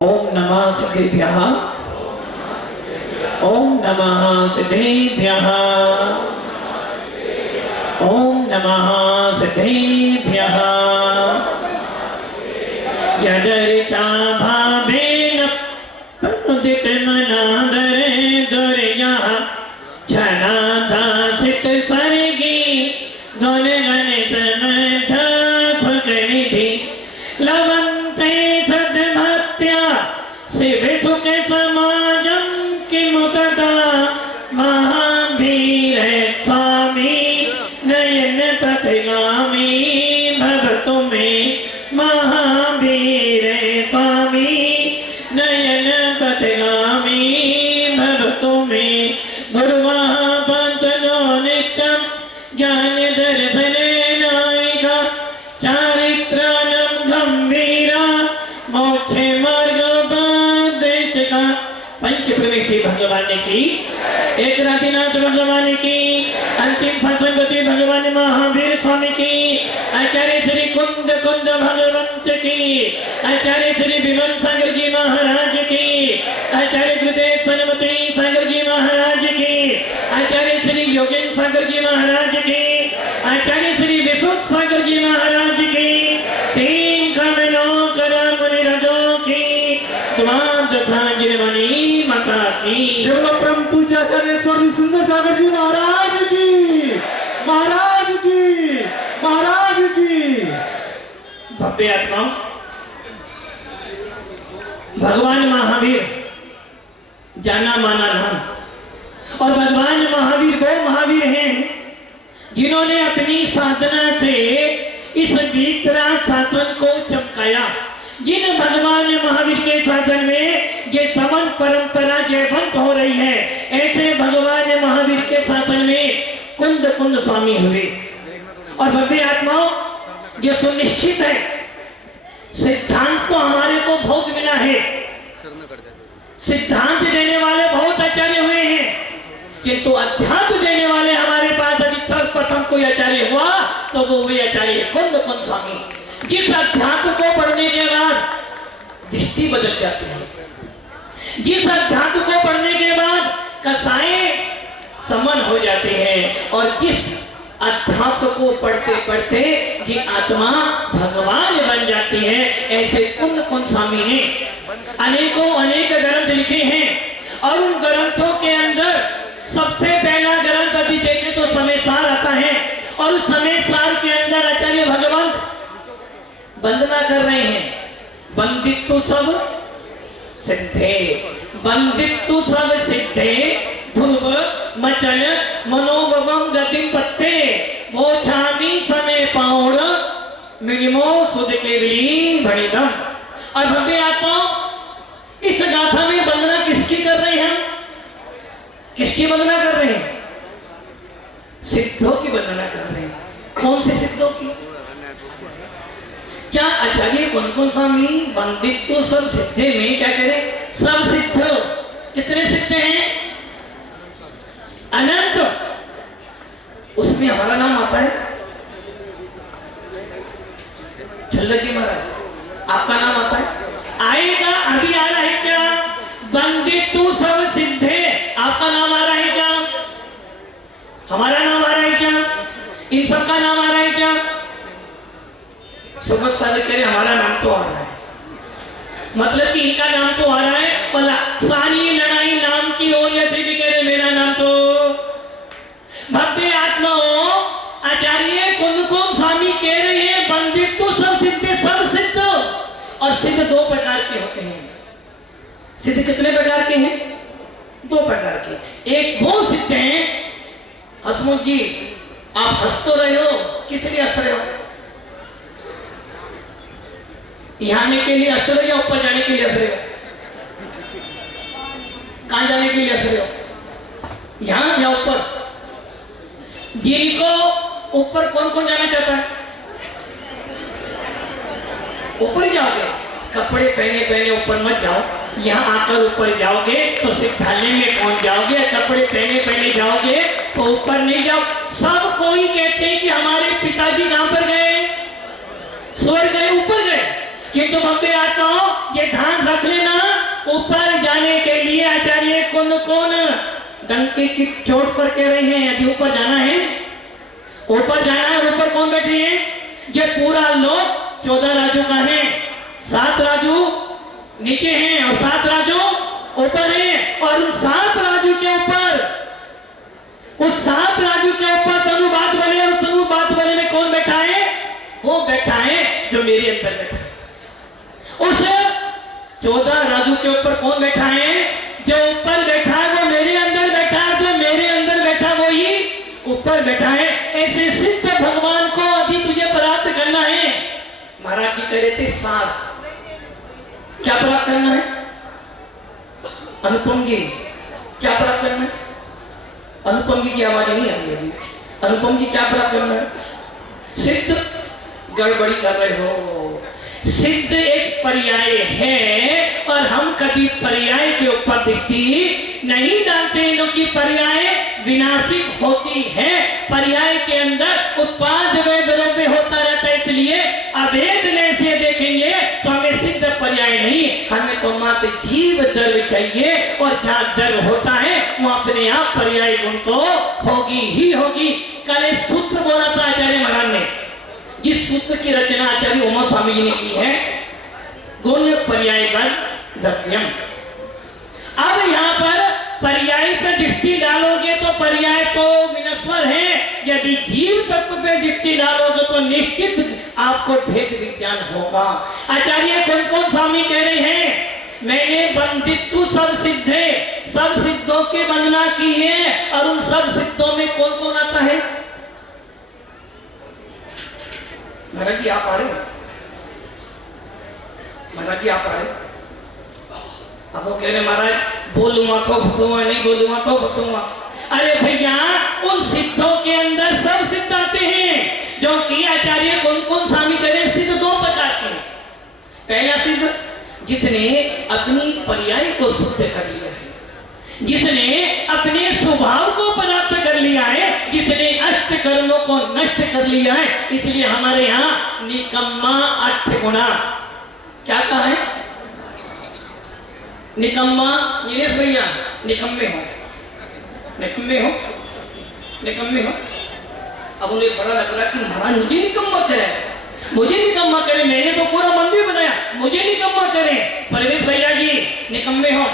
ओम नमः सिद्धेभ्यः। ओम नमः सिद्धेभ्यः। ओम नमः सिद्धेभ्यः। यदर्चा भावेन प्रमुदित मनादरे दुर्यः छनादासित स्वर्गी गुणगणित समर्थ सुखनिधि लवन्ते सद्भक्त्या शिव सुख समाजं किमुतता महावीर स्वामी नयन पथगामी भवतु मे महावीर स्वामी नयन पथगामी भवतु मे गुरुमहापंथनो नित्यं ज्ञान दर्शनेनायिका चारित्रानं गंभीरा मोक्षे मार्गोपदेशका। पंच प्रविष्टि भगवान की, एक राधिनाथ भगवान की, अंतिम संगति भगवान महावीर स्वामी की, आचार्य श्री कुंद कुंद भगवंत की, आचार्य श्री विमल सागर जी महाराज की, आचार्य गुरुदेव सनमती सागर जी महाराज की, आचार्य श्री योगेंद्र सागर जी महाराज की, आचार्य श्री विशुद्ध सागर जी महाराज की, तीन कमलों करा मुनि रजों की, तुम्हार गिरवनी माता की। परम पूज्य आचार्य सुंदर सागर जी महाराज की, महाराज की, महाराज की। भव्य आत्मा भगवान महावीर जाना माना नाम, और भगवान महावीर वो महावीर हैं जिन्होंने अपनी साधना से इस वीतराग शासन को चमकाया। जिन भगवान महावीर के शासन में ये समन परंपरा जयवंत हो रही है, ऐसे भगवान महावीर के शासन में कुंद कुंद स्वामी हुए। और भव्य आत्माओं ये सुनिश्चित है, सिद्धांत तो हमारे को बहुत मिला है, सिद्धांत देने वाले बहुत आचार्य हुए हैं, किंतु अध्यात्म देने वाले हमारे पास अधिकतर प्रथम कोई आचार्य हुआ तो वो वही आचार्य कुंद कुंद स्वामी, जिस अध्यात्म को पढ़ने के बाद दृष्टि बदल जाती है, जिस अध्यात्म को पढ़ने के बाद कसाएं समन हो जाते हैं, और जिस अध्यात्म को पढ़ते पढ़ते ये आत्मा भगवान बन जाती है। ऐसे कुंद कुंद स्वामी ने अनेकों अनेक ग्रंथ लिखे हैं, और उन ग्रंथों के अंदर सबसे पहला ग्रंथ यदि देखें तो समय सार आता है, और उस समय सार के अंदर आचार्य भगवान वंदना कर रहे हैं, वंदितु सब सिद्धे, वंदितु सब सिद्धे ध्रुव मचन मनोभवम गतिम पत्ते वो छामी समय पौड़ मिनिमो सुध केवली भणिदम। और भव्य आत्माओं इस गाथा में वंदना किसकी कर रहे हैं? किसकी वंदना कर रहे हैं? सिद्धों की वंदना कर रहे हैं। कौन से सिद्धों की? क्या आचार्य कुंद कुंद स्वामी वंदित तो सब सिद्धे में क्या करें? सब सिद्ध। कितने सिद्ध हैं? अनंत। उसमें हमारा नाम आता है छल्लक जी महाराज, आपका नाम आता है? आएगा, अभी आ रहा है क्या? वंदित तो सब सिद्धे, आपका नाम आ रहा है क्या? हमारा नाम आ रहा है क्या? इन सबका नाम आ रहा है क्या? सुबह सारे कह रहे हमारा नाम तो आ रहा है, मतलब कि इनका नाम तो आ रहा है, और सारी लड़ाई नाम की हो, या फिर भी कह रहे मेरा नाम तो। भव्य आत्माओं आचार्य कुंद कुंद स्वामी कह रहे हैं वंदित तो सब सिद्ध, सब सिद्ध। और सिद्ध दो प्रकार के होते हैं। सिद्ध कितने प्रकार के हैं? दो प्रकार के। एक वो सिद्ध हैं, हसमुख जी आप हंस तो रहे हो, किस लिए हंस रहे हो? यहाँ आने के लिए हंस रहे हो या ऊपर जाने के लिए हंस रहे हो? कहाँ जाने के लिए हंस रहे हो? यहाँ या ऊपर? जिनको ऊपर कौन कौन जाना चाहता है? ऊपर ही जाओगे? कपड़े पहने पहने ऊपर मत जाओ, यहाँ आकर ऊपर जाओगे तो सिद्धालय में पहुंच जाओगे। कपड़े पहने पहने जाओगे तो ऊपर नहीं जाओ। सब कोई कहते हैं कि हमारे पिताजी कहां पर गए? स्वर्ग गए, ऊपर गए। किंतु बम्बे आत्माओं ये ध्यान रख लेना, ऊपर जाने के लिए आचार्य कौन कौन डंके की चोट पर कह रहे हैं यदि ऊपर जाना है, ऊपर जाना है। ऊपर कौन बैठे हैं? ये पूरा लोक 14 राजू का है, 7 राजू नीचे हैं और 7 राजू ऊपर हैं। और उन 7 राजू के ऊपर, उस 7 राजू के ऊपर तनु बात बने, और तनु बात बने में कौन बैठा है? वो बैठा है जो मेरे अंदर बैठा है। उस 14 राजू के ऊपर कौन बैठा है? जो ऊपर बैठा है वो मेरे अंदर बैठा है, जो मेरे अंदर बैठा वो ही ऊपर बैठा है। ऐसे सिद्ध भगवान को अभी तुझे प्राप्त करना है। महाराज जी कह रहे थे सार क्या प्राप्त करना है? अनुपम जी क्या प्राप्त करना है? अनुपम जी की आवाज नहीं आ रही अभी। अनुपम जी क्या प्राप्त करना है? सिद्ध गड़बड़ी कर रहे हो। सिद्ध एक पर्याय है और हम कभी पर्याय के ऊपर दृष्टि नहीं डालते, क्योंकि पर्याय विनाशिक होती है। पर्याय के अंदर उत्पाद द्रव्य होता रहता है, इसलिए अभेदने से देखेंगे तो हमें सिद्ध पर्याय नहीं, हमें तो मात्र जीव द्रव्य चाहिए। और जहाँ द्रव्य होता है वो अपने आप पर्याय गुण तो होगी ही होगी। कल एक सूत्र बोला था आचार्य महाराज ने, जिस सूत्र की रचना आचार्य उमा स्वामी जी ने की है, गुण पर्याय द्रव्यम। अब यहाँ पर पर्याय पर दृष्टि डालोगे तो पर्याय तो विनश्वर है, यदि जीव तत्व पे दृष्टि डालोगे तो निश्चित आपको भेद विज्ञान होगा। आचार्य कौन कौन स्वामी कह रहे हैं? मैंने बंदित्व सब सिद्धे, सब सिद्धों की वंदना की है। और उन सब सिद्धों में कौन कौन आता है? महाराज जी आप आ रहे हैं? महाराज जी आप आ रहे हैं? अब वो कह रहे महाराज बोलूंगा तो फंसूंगा, नहीं बोलूंगा तो फंसूंगा। अरे भैया उन सिद्धों के अंदर सब सिद्ध आते हैं, जो कि आचार्य कौन कौन स्वामी करे सिद्ध 2 प्रकार के। पहला सिद्ध जिसने अपनी पर्याय को शुद्ध कर लिया है, जिसने अपने स्वभाव को प्राप्त कर लिया है, जिसने अष्ट कर्मों को नष्ट कर लिया है। इसलिए हमारे यहाँ निकम्मा 8 गुणा क्या कहा है? निकम्मा नीलेश भैया निकम्मे हो, निकम्मे हो, निकम्मे हो। अब उन्हें बड़ा लग रहा कि महाराज मुझे निकम्मा करे, मुझे निकम्मा करे, मैंने तो पूरा मंदिर बनाया, मुझे निकम्मा करे। परवेश भैया जी निकम्मे हो।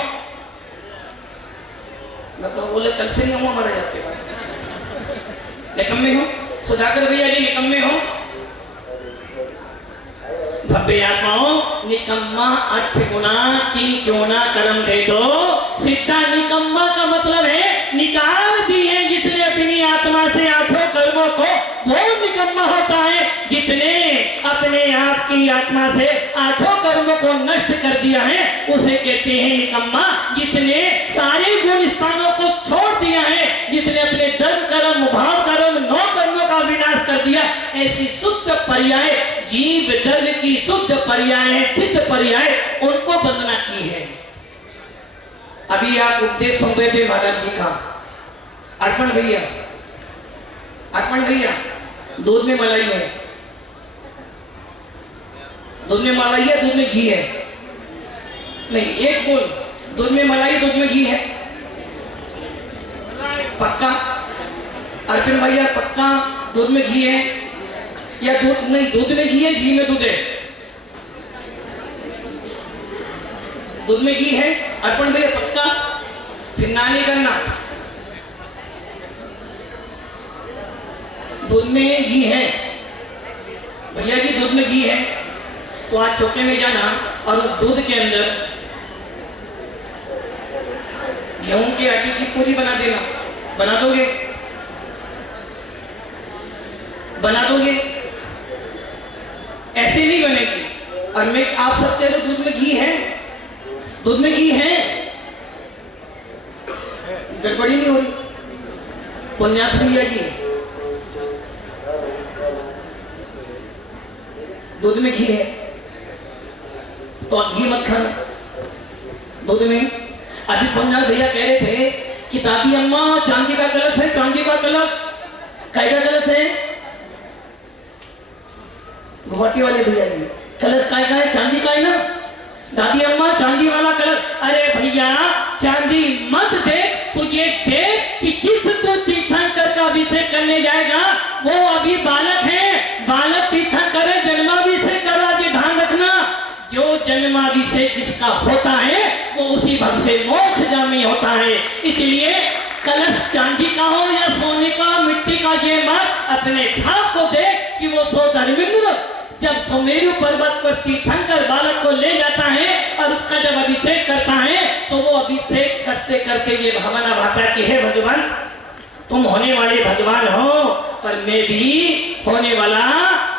मैं तो बोले कल से नहीं आऊंगा महाराज आपके पास। निकम्मे हो। सुधाकर भैया जी निकम्मे हो। भव्य आत्माओं निकम्मा 8 गुणा किन क्यों ना कर्म दे दो। सिद्धा निकम्मा का मतलब है निकाल दी है जिसने अपनी आत्मा से 8 कर्मों को, वो निकम्मा होता है जिसने अपने आप की आत्मा से 8 कर्मों को नष्ट कर दिया है, उसे कहते हैं निकम्मा। जिसने सारे गुण स्थानों को छोड़ दिया है, जिसने अपने दर्द कर्म भाव कर्म 9 कर्मों का विनाश कर दिया। ऐसी शुद्ध पर्याय जीव द्रव्य की शुद्ध पर्याय है, सिद्ध पर्याय, उनको वंदना की है। अभी आप उपदेश सुन रहे थे महाराज जी का। अर्पण भैया, अर्पण भैया दूध में मलाई है, दूध में मलाई है, दूध में घी है। नहीं एक बोल, दूध में मलाई दूध में घी है पक्का? अर्पण भैया पक्का दूध में घी है या दूध नहीं? दूध में घी है, घी में दूध है। दूध में घी है अर्पण भैया पक्का? फिर ना नहीं करना। दूध में घी है भैया जी, दूध में घी है तो आज चौके में जाना और उस दूध के अंदर गेहूं के आटे की पूरी बना देना। बना दोगे? बना दोगे? ऐसे नहीं बनेगी। और मैं आप सब कह रहे हो दूध में घी है, दूध में घी है, गड़बड़ी नहीं हो रही? पुण्यास भैया जी दूध में घी है तो आप घी मत खाना दूध में। अभी पुण्यास भैया कह रहे थे कि दादी अम्मा चांदी का कलश है, चांदी का कलश, काय का कलश है? गुवाहाटी वाले भैया जी कलश काय का है? चांदी का है ना दादी अम्मा, चांदी वाला कलश। अरे भैया चांदी मत देख, तुझे देख कि जिस तू तीर्थंकर का अभिषेक करने जाएगा वो अभी बालक है। बालक तीर्थंकर है, जन्माभिषेक करा दे। ध्यान रखना, जो जन्माभिषेक जिसका होता है वो उसी भक्त से मोक्षगामी होता है। इसलिए कलश चांदी का हो या सोने का, मिट्टी का, ये मत अपने भाव को देख कि वो सो धर्मेंद्र जब सुमेरु पर्वत पर तीर्थंकर बालक को ले जाता है और उसका जब अभिषेक करता है तो वो अभिषेक करते करते ये भावना भाता कि हे भगवान, तुम होने वाले भगवान हो और मैं भी होने वाला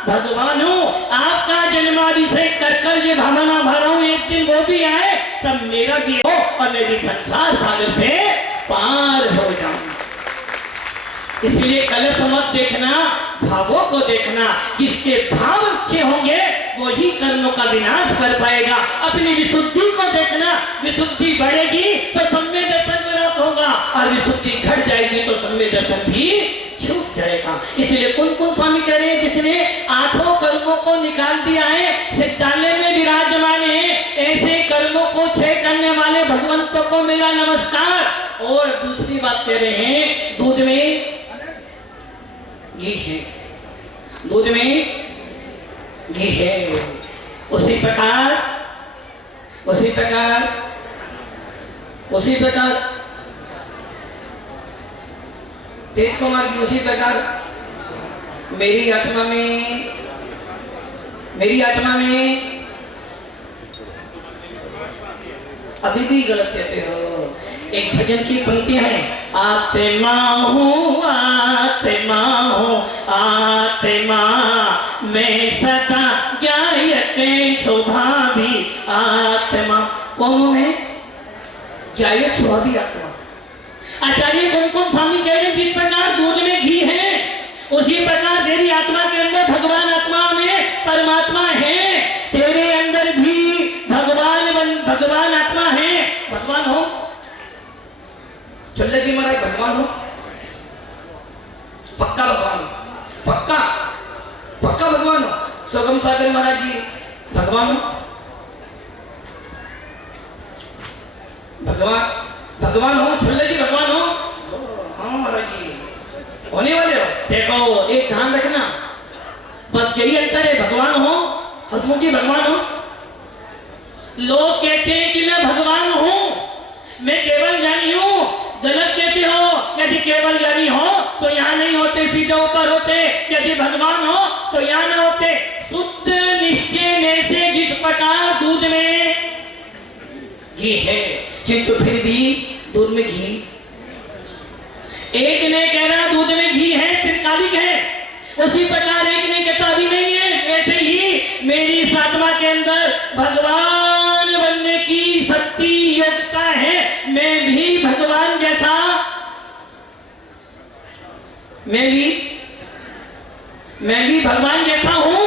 भगवान हूँ। आपका जन्माभिषेक कर कर ये भावना भर रहा हूँ, एक दिन वो भी आए तब मेरा भी हो और मैं भी संसार सागर से पार हो जाऊं। इसलिए कलश मत देखना, भावों को देखना। जिसके भाव अच्छे होंगे वो ही कर्मों का विनाश कर पाएगा। अपनी विशुद्धि को देखना, विशुद्धि बढ़ेगी तो सम्य दर्शन प्राप्त होगा और विशुद्धि घट जाएगी तो सम्य दर्शन भी छूट जाएगा। इसलिए कौन कौन स्वामी कह रहे हैं जिसने 8 कर्मों को निकाल दिया है, सिद्धालय में विराजमान है, ऐसे कर्मों को क्षय करने वाले भगवंतों को मेरा नमस्कार। और दूसरी बात कह रहे हैं, दूध में घी है, दूध में घी है। उसी प्रकार तेज कुमार की उसी प्रकार मेरी आत्मा में अभी भी गलत कहते हो। एक भजन की पंक्ति है, आत्मा हूँ आत्मा मैं सदा ज्ञायते शोभा भी आत्मा। कौन है? ज्ञायत शोभा भी आत्मा। आचार्य कौन कौन स्वामी कह रहे हैं जिस प्रकार दूध में घी है उसी प्रकार तेरी आत्मा के अंदर भगवान आत्मा में परमात्मा है, तेरे अंदर भी भगवान आत्मा है। भगवान हो चल जी महाराज, भगवान हो पक्का, भगवान पक्का भगवान हो। सोगम सागर महाराज जी भगवान हो, भगवान हो। छल्ले जी भगवान हो। हाँ महाराज जी होने वाले हो। देखो एक ध्यान रखना, बस यही अंतर है, भगवान हो, हसमुख जी भगवान हो। लोग कहते हैं कि मैं भगवान हूं, मैं केवल ज्ञानी हूं। गलत कहते हो। यदि केवल ज्ञानी हो तो यहाँ नहीं होते, सीधे ऊपर होते। यदि भगवान हो तो यहाँ न होते। शुद्ध निश्चय से जिस प्रकार दूध में घी है, किंतु फिर भी दूध में घी, एक ने कह रहा दूध में घी है, त्रिकालिक है, उसी प्रकार एक ने कहता अभी नहीं है। ऐसे ही मेरी इस आत्मा के अंदर भगवान बनने की शक्ति योग्यता है। मैं भी भगवान जैसा, मैं भी भगवान जैसा हूं।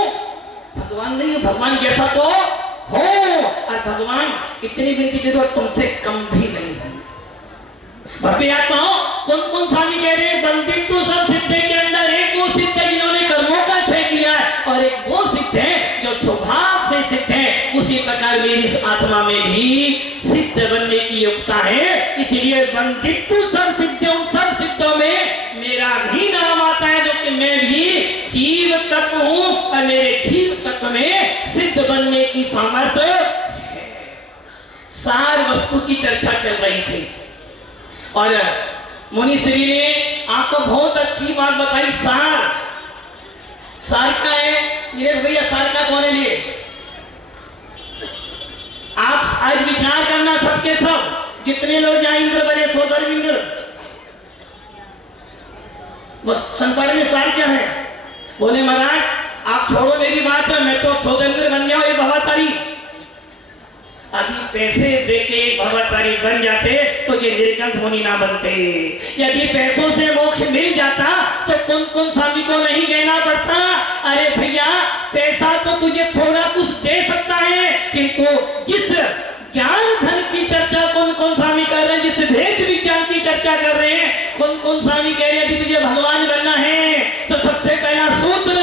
भगवान नहीं हूं, भगवान जैसा तो हो। और भगवान इतनी भी की जरूरत तुमसे कम भी नहीं है। भव्य आत्माओं, कौन कौन स्वामी कह रहे हैं बंदित तो सब सिद्ध के अंदर एक वो सिद्ध है जिन्होंने कर्मों का क्षय किया है, और एक वो सिद्ध है जो स्वभाव से सिद्ध है। उसी प्रकार मेरी इस आत्मा में भी सिद्ध बनने की योग्यता है। इसलिए बंदित तो सब सिद्ध, उन सब सिद्धों में मेरा भी नाम आता है, जो कि मैं भी जीव तत्व हूं और मेरे जीव तत्व में सिद्ध बनने की सामर्थ्य है। सार वस्तु की चर्चा चल रही थी और मुनि श्री ने आपको बहुत अच्छी बात बताई। सार क्या है नीरज भैया? सार का कौन है? लिए आप आज विचार करना, सबके सब जितने लोग यहाँ इंद्र बने, सोदर इंद्र, बस संसार में सार क्या है? बोले महाराज आप छोड़ो मेरी बात है, मैं तो सोदर बन गया, ये भवातारी। अभी पैसे देके भवतारी बन जाते तो ये निर्गंध मुनि ना बनते। यदि पैसों से मोक्ष मिल जाता तो कौन कौन स्वामी को नहीं कहना पड़ता, अरे भैया पैसा तो तुझे थोड़ा कुछ दे सकता है, किंतु जिस ज्ञान धन की चर्चा कौन कौन स्वामी कर रहे हैं, जिस भेद विज्ञान की चर्चा कर रहे हैं, कौन कौन स्वामी कह रहे हैं यदि तुझे भगवान बनना है तो सबसे पहला सूत्र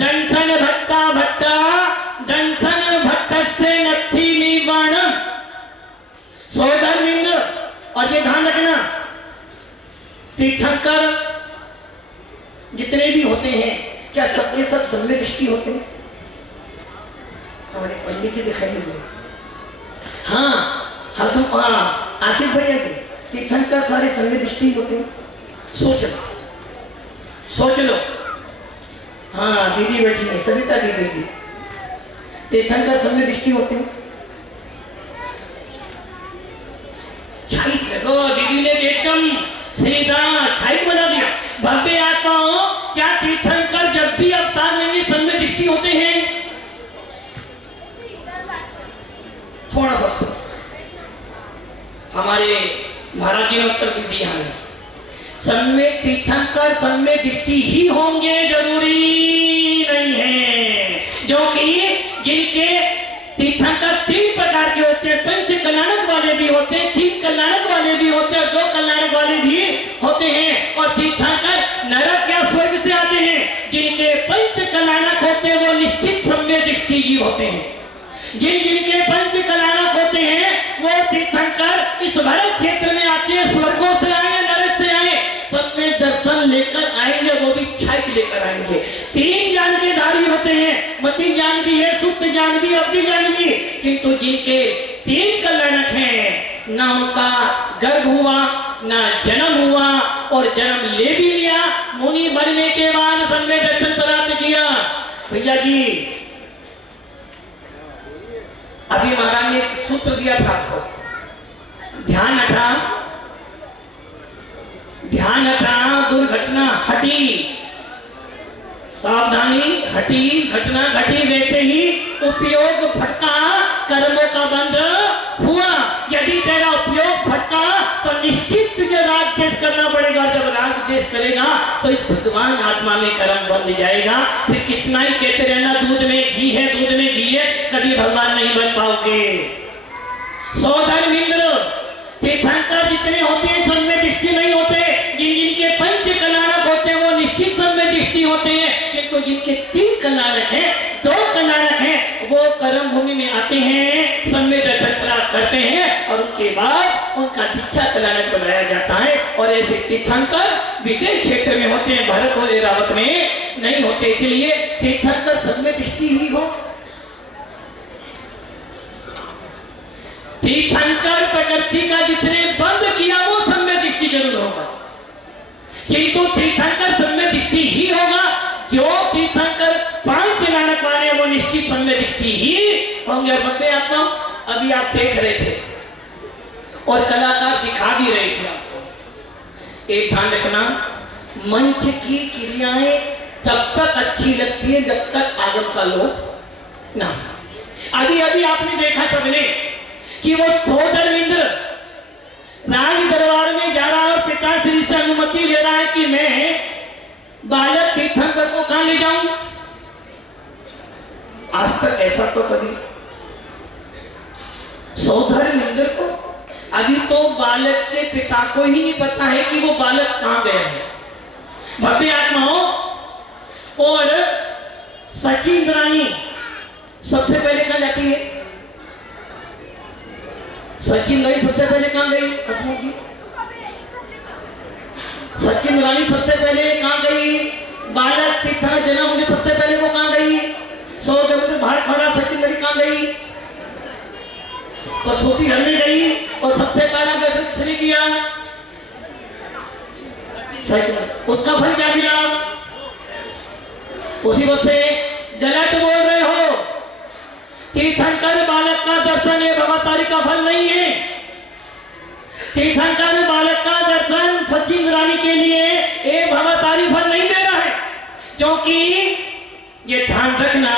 दंशन भट्टा भट्टा दंशन अब ये ध्यान रखना, तीर्थंकर जितने भी होते हैं क्या सबके सब सम्य दृष्टि होते हैं? हमारे पंडित जी दिखाई नहीं दे। हाँ आसिफ भैया के तीर्थंकर सारे सम्य दृष्टि होते हैं। सोच लो। हाँ दीदी बैठी है, सविता दीदी की तीर्थंकर सम्य दृष्टि होते हैं। छाई देखो दीदी ने एकदम सीधा छाई बना दिया। भव्य आत्माओं, क्या तीर्थंकर जब भी अवतार लेंगे सम्य दृष्टि होते हैं? थोड़ा सा सोचो। हमारे महाराज जी ने उत्तर दे दिया है, सम्य तीर्थंकर सम्य दृष्टि ही होंगे जरूरी नहीं है, जो कि जिनके तीर्थंकर 3 प्रकार के होते हैं। पंच कल्याणक वाले भी होते हैं, 3 कल्याणक वाले भी होते हैं, 2 कल्याणक वाले भी होते हैं। और तीर्थंकर नरक या स्वर्ग से आते हैं। जिनके पंच कल्याणक होते हैं वो निश्चित सम्य दृष्टि जीव होते हैं। जिनके पंच कल्याणक होते हैं वो तीर्थंकर इस भरत क्षेत्र में आते हैं, स्वर्गों से आए नरक से आए, सम्य दर्शन लेकर आएंगे, वो भी छाई लेकर आएंगे। 3 ज्ञान के धारी होते हैं, मति ज्ञान भी है, सुप्त ज्ञान भी, अवधि ज्ञान भी। किंतु जिनके 3 कल्याणक हैं, ना उनका गर्भ हुआ, ना जन्म हुआ, और जन्म ले भी लिया, मुनि मरने के बाद सम्य दर्शन प्राप्त किया। भैया जी अभी महाराज ने एक सूत्र दिया था आपको, ध्यान हटा दुर्घटना हटी, सावधानी हटी घटना घटी। वैसे ही उपयोग भटका कर्मों का बंध हुआ। यदि तेरा उपयोग भटका तो निश्चित तुझे राग देश करना पड़ेगा। जब राग देश करेगा तो इस भगवान आत्मा में कर्म बंध जाएगा। फिर कितना ही कहते रहना दूध में घी है, दूध में घी है, कभी भगवान नहीं बन पाओगे। सौधर्म इंद्र तीर्थंकर जितने होते हैं सम्य दृष्टि नहीं होते। जिनके पंच कल्याणक होते हैं वो निश्चित सम्य दृष्टि होते हैं। किंतु जिनके 3 कल्याणक हैं, 2 कल्याणक हैं, वो कर्म भूमि में आते हैं, सम्य दर्शन प्राप्त करते हैं, और उनके बाद उनका दीक्षा कल्याणक बनाया जाता है। और ऐसे तीर्थंकर विदेश क्षेत्र में होते हैं, भारत और ऐरावत में नहीं होते। इसलिए तीर्थंकर सम्य दृष्टि ही हो। तीर्थंकर प्रकृति का जितने बंद किया वो सम्य दृष्टि जरूर होगा, किंतु तीर्थंकर सम्य दृष्टि ही होगा। जो तीर्थंकर 5 कल्याणक वाले वो निश्चित सम्य दृष्टि ही होंगे। भव्य आत्मा अभी आप देख रहे थे और कलाकार दिखा भी रहे थे आपको। एक ध्यान रखना, मंच की क्रियाएं तब तक अच्छी लगती है जब तक आगम का लोप ना। अभी आपने देखा सबने कि वो सौधर्म इंद्र राज दरबार में जा रहा है और पिताश्री से अनुमति ले रहा है कि मैं बालक तीर्थंकर को कहां ले जाऊं। आज तक ऐसा तो कभी सौधर्म इंद्र को अभी तो बालक के पिता को ही नहीं पता है कि वो बालक कहां गया है। भव्य आत्माओं, और सची इंद्राणी सबसे पहले कहां जाती है? सचिन रानी सबसे पहले कहां गई? हसमुख जी, सचिन रानी सबसे पहले कहां गई? बालक तीर्थंकर जन्म होने सबसे पहले वो कहां गई? 100 किलोमीटर बाहर खड़ा सचिन रानी कहां गई? प्रसूति घर में गई। और सबसे पहला दर्शन किसने किया? सचिन। उसका फल क्या मिला? उसी वक्त से गलत बोल रहे हो। तीर्थंकर बालक का दर्शन ये भगवतारी का फल नहीं है। तीर्थंकर बालक का दर्शन सचिन रानी के लिए एक भगवतारी फल नहीं दे रहा है, क्योंकि ये ध्यान रखना,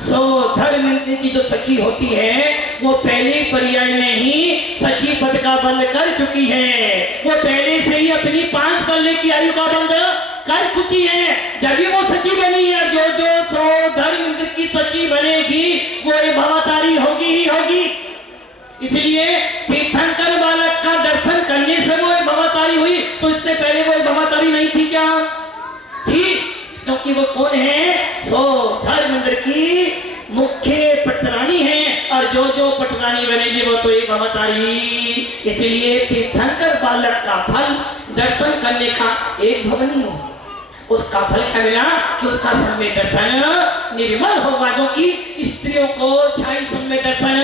सौधर्म की जो सखी होती है वो पहले पर्याय में ही सखी पद का बंद कर चुकी है। वो पहले से ही अपनी 5 पल्ले की आयु का बंद कर चुकी है। जब भी वो सची बनी है, जो सौधर्म इंद्र की सची बनेगी वो एक भवतारी होगी ही होगी। इसलिए तीर्थंकर बालक का दर्शन करने से वो एक भवतारी हुई। तो इससे पहले वो एक भवतारी नहीं थी क्या? थी, क्योंकि वो कौन है? सौधर्म इंद्र की मुख्य पटरानी है। और जो पटरानी बनेगी वो तो एक भवतारी इसलिए तीर्थंकर बालक का फल दर्शन करने का एक भवन ही हुआ। उसका फल क्या मिला कि उसका समय दर्शन निर्मल होगा, जो कि स्त्रियों को छाई समय दर्शन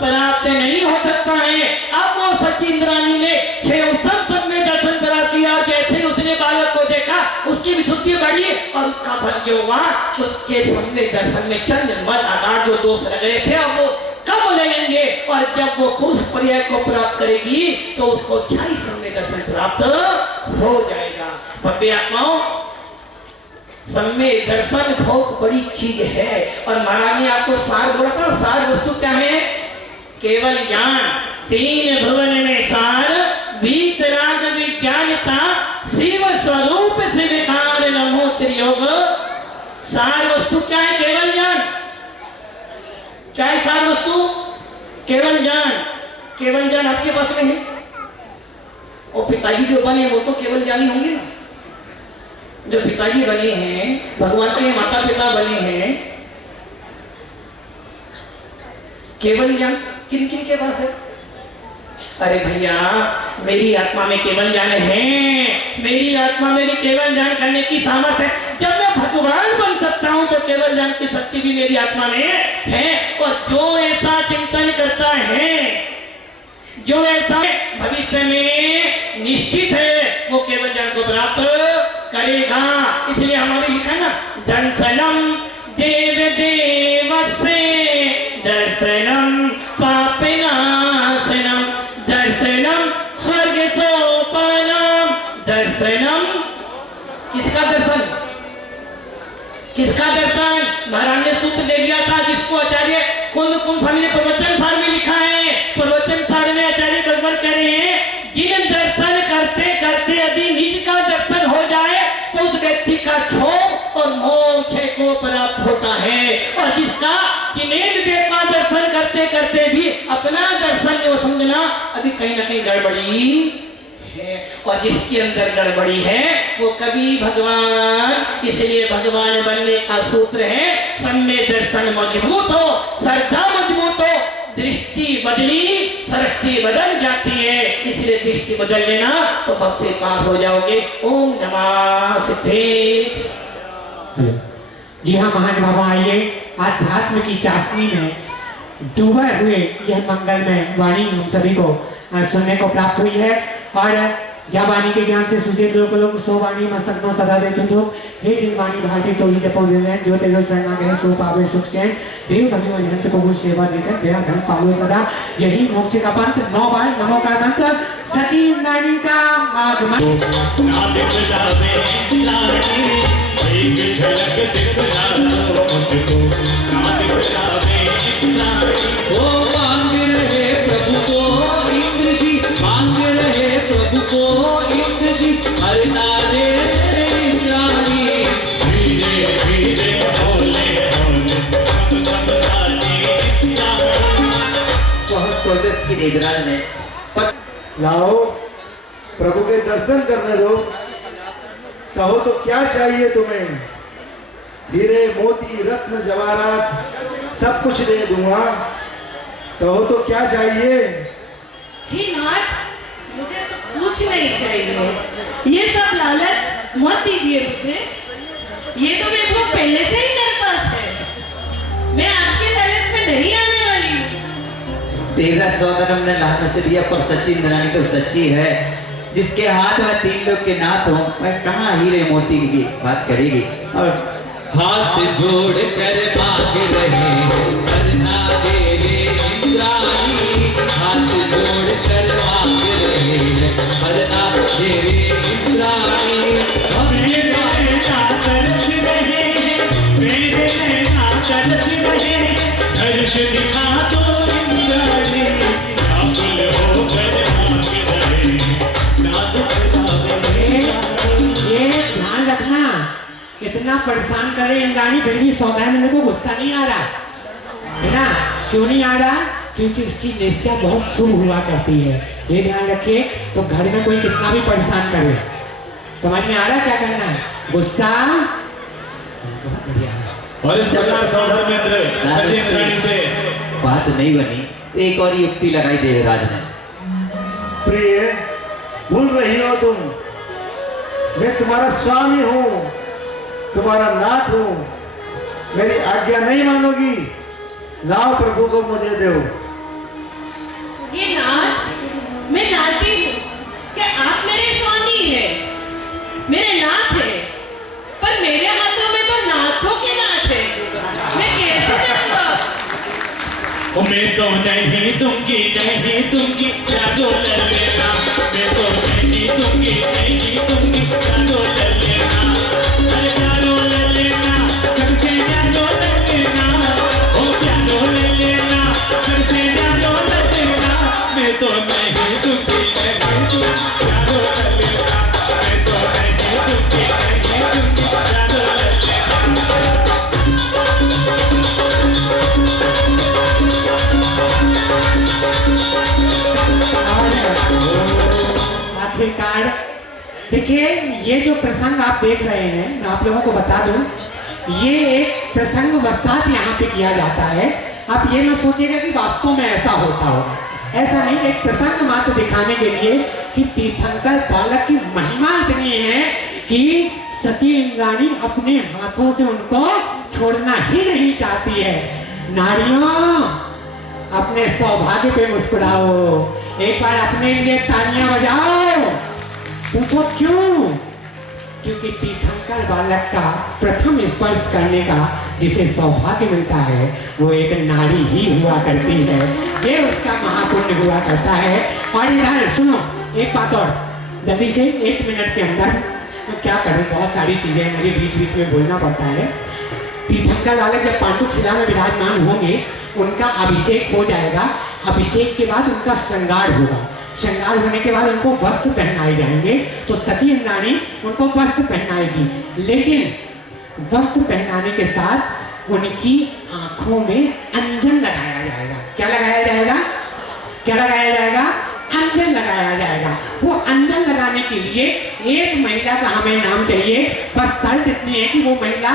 प्राप्त नहीं हो सकता है। अब वो सची इंद्राणी ने 6 समय दर्शन प्राप्त किया। जैसे ही उसने बालक को देखा उसकी विशुद्धि बढ़ी और उसका फल जो हुआ कि उसके समय दर्शन में चंद मद आकार जो दोष लग रहे थे अब वो कम लगेंगे, और जब वो पुरुष पर्याय को प्राप्त करेगी तो उसको 6 समय दर्शन प्राप्त हो जाएगा। भव्य आत्माओं, समय दर्शन बहुत बड़ी चीज है। और महाराज ने आपको सार बोला था, सार वस्तु क्या है? केवल ज्ञान। 3 भुवन में सार, वीतराग विज्ञानता, शिव स्वरूप से विकार नमो त्रियोग। सार वस्तु क्या है? केवल ज्ञान। क्या है सार वस्तु? केवल ज्ञान। केवल ज्ञान आपके पास में है। और पिताजी जो बने वो तो केवल ज्ञानी होंगे ना। जो पिताजी बने हैं, भगवान के माता पिता बने हैं, केवल ज्ञान किन किन के पास है? अरे भैया, मेरी आत्मा में केवल ज्ञान है। मेरी आत्मा में भी केवल ज्ञान करने की सामर्थ्य है। जब मैं भगवान बन सकता हूं तो केवल ज्ञान की शक्ति भी मेरी आत्मा में है। और जो ऐसा चिंतन करता है, जो ऐसा भविष्य में निश्चित है, वो केवल ज्ञान को प्राप्त करेगा। इसलिए हमारे लिखा ना, दर्शनम देव देवस्य दर्शनम पापनाशनम दर्शनम स्वर्ग सोपानम दर्शनम। किसका दर्शन? किसका दर्शन? महाराज ने सूत्र दे दिया था, जिसको आचार्य कुंद स्वामी ने प्रवचन सार में लिखा है। प्रवचन सार में आचार्य भगवान कह रहे हैं, जिन दर्शन करते करते यदि निज का दर्शन हो जाए तो उस व्यक्ति का क्षोभ और मोक्ष को प्राप्त होता है। और जिसका जिनेन्द्रिय का दर्शन करते करते भी अपना दर्शन वो समझना अभी कहीं ना कहीं गड़बड़ी है, और जिसके अंदर गड़बड़ी है वो कभी भगवान। इसलिए भगवान बनने का सूत्र है, सम्य दर्शन मजबूत हो, श्रद्धा मजबूत हो, दृष्टि बदली सृष्टि बदल जाती है। इसलिए दृष्टि बदल लेना तो भव से पार हो जाओगे। ओम नमः सिद्धे। जी हाँ महान बाबा, आइए आध्यात्म की चाशनी में डूबे हुए यह मंगलमय वाणी हम सभी को सुनने को प्राप्त हुई है। और जब वाणी के ज्ञान से सूझे लोग सो वाणी मस्तक नो सदा देते तो हे जिन वाणी भाटी तो ही जपो दे जो तेरो शरणा गए सो पावे सुख चैन देव भजो जंत को वो सेवा देकर तेरा धन पालो सदा। यही मोक्ष का पंथ 9 बार नमो का मंत्र सची नानी का आगमन। ना दिखलावे लाड़ी, एक झलक दिखला दो मुझको, ना दिखलावे लाड़ी। ओ मांग रहे प्रभु को इंद्र जी, मांग रहे प्रभु को इंद्र जी, हर नारे इंद्राणी। धीरे धीरे बोले बोले सब सब जाने बहुत कोशिश की देवराज ने, पर लाओ प्रभु के दर्शन करने दो। कहो तो क्या चाहिए तुम्हें? हीरे मोती रत्न जवाहरात सब कुछ दे दूंगा। कहो तो क्या चाहिए? हे नाथ, मुझे तो कुछ नहीं चाहिए। ये सब लालच मत दीजिए मुझे। ये तो मेरे पहले से ही मेरे पास है। मैं आपके लालच में नहीं आने वाली हूँ। देवराज सौदरम ने लालच दिया, पर सच्ची इंद्राणी तो सच्ची है। जिसके हाथ में 3 लोग के नाथ हो, वह कहाँ हीरे मोती की बात करेगी। और हाथ जोड़ कर मांग रहे वरना दे रे इंद्राणी, हाथ जोड़ कर मांग रहे वरना दे रे इंद्राणी। दर्श दिखा दो इंद्राणी, काबुल होकर मांग रहे, ना दिखलावे। ये ध्यान रखना, इतना परेशान करे इंद्राणी फिर भी सौदागर को गुस्सा नहीं आ रहा है ना। क्यों नहीं आ रहा? क्योंकि उसकी निश्चय बहुत शुभ हुआ करती है। ये ध्यान रखिए। तो घर में कोई कितना भी परेशान करे, समझ में आ रहा क्या करना है? गुस्सा। बहुत बढ़िया। और इस प्रकार सौधर मित्र सचिन इंद्राणी से बात नहीं बनी, एक और युक्ति लगाई देवराज ने। प्रिय, भूल रही हो तुम। मैं तुम्हारा स्वामी हूं, तुम्हारा नाथ हूं। मेरी आज्ञा नहीं मानोगी? लाओ प्रभु को मुझे दो। ये नाथ, मैं जानती हूँ कि आप मेरे स्वामी हैं, मेरे नाथ हैं, पर मेरे हाथों में तो नाथों के नाथ है। मैं कैसे जाऊंगा? मैं तो नहीं दूंगी, नहीं दूंगी, जादू ले लेना। मैं तो नहीं दूंगी, नहीं दूंगी, जादू ले लेना। अरे जादू ले लेना, जग से जादू ले लेना। ओ जादू ले लेना, जग से जादू ले लेना। मैं तो नहीं दूंगी, नहीं दूंगी, जादू ले लेना। मैं तो नहीं दूंगी, नहीं दूंगी, जादू ले लेना। आखिरकार देखिए, ये जो प्रसंग आप देख रहे हैं, मैं आप लोगों को बता दूं, ये एक प्रसंग वसात यहाँ पे किया जाता है। आप ये मत सोचिएगा कि वास्तव में ऐसा होता होगा, ऐसा नहीं। एक प्रसंग मात्र दिखाने के लिए कि तीर्थंकर बालक की महिमा इतनी है कि सची इंद्राणी अपने हाथों से उनको छोड़ना ही नहीं चाहती है। नारियों, अपने सौभाग्य पे मुस्कुराओ, एक बार अपने लिए तालियां बजाओ। पूछो क्यों? क्योंकि तीर्थंकर बालक का प्रथम स्पर्श करने का जिसे सौभाग्य मिलता है वो एक नारी ही हुआ करती है। ये उसका महापुण्य हुआ करता है। और इधर सुनो एक बात और, जल्दी से 1 मिनट के अंदर, तो क्या करूं, बहुत सारी चीजें मुझे बीच बीच में बोलना पड़ता है। तीर्थंकर बालक जब पांडुक शिला में विराजमान होंगे, उनका अभिषेक हो जाएगा। अभिषेक के बाद उनका श्रृंगार होगा। श्रृंगार होने के बाद उनको वस्त्र पहनाए जाएंगे। तो सची इंद्राणी उनको वस्त्र पहनाएगी, लेकिन वस्त्र पहनाने के साथ उनकी आंखों में अंजन लगाया जाएगा। क्या लगाया जाएगा? क्या लगाया जाएगा? अंजन लगाया जाएगा। वो अंजन लगाने के लिए एक महिला का हमें नाम चाहिए। बस शर्त इतनी है कि वो महिला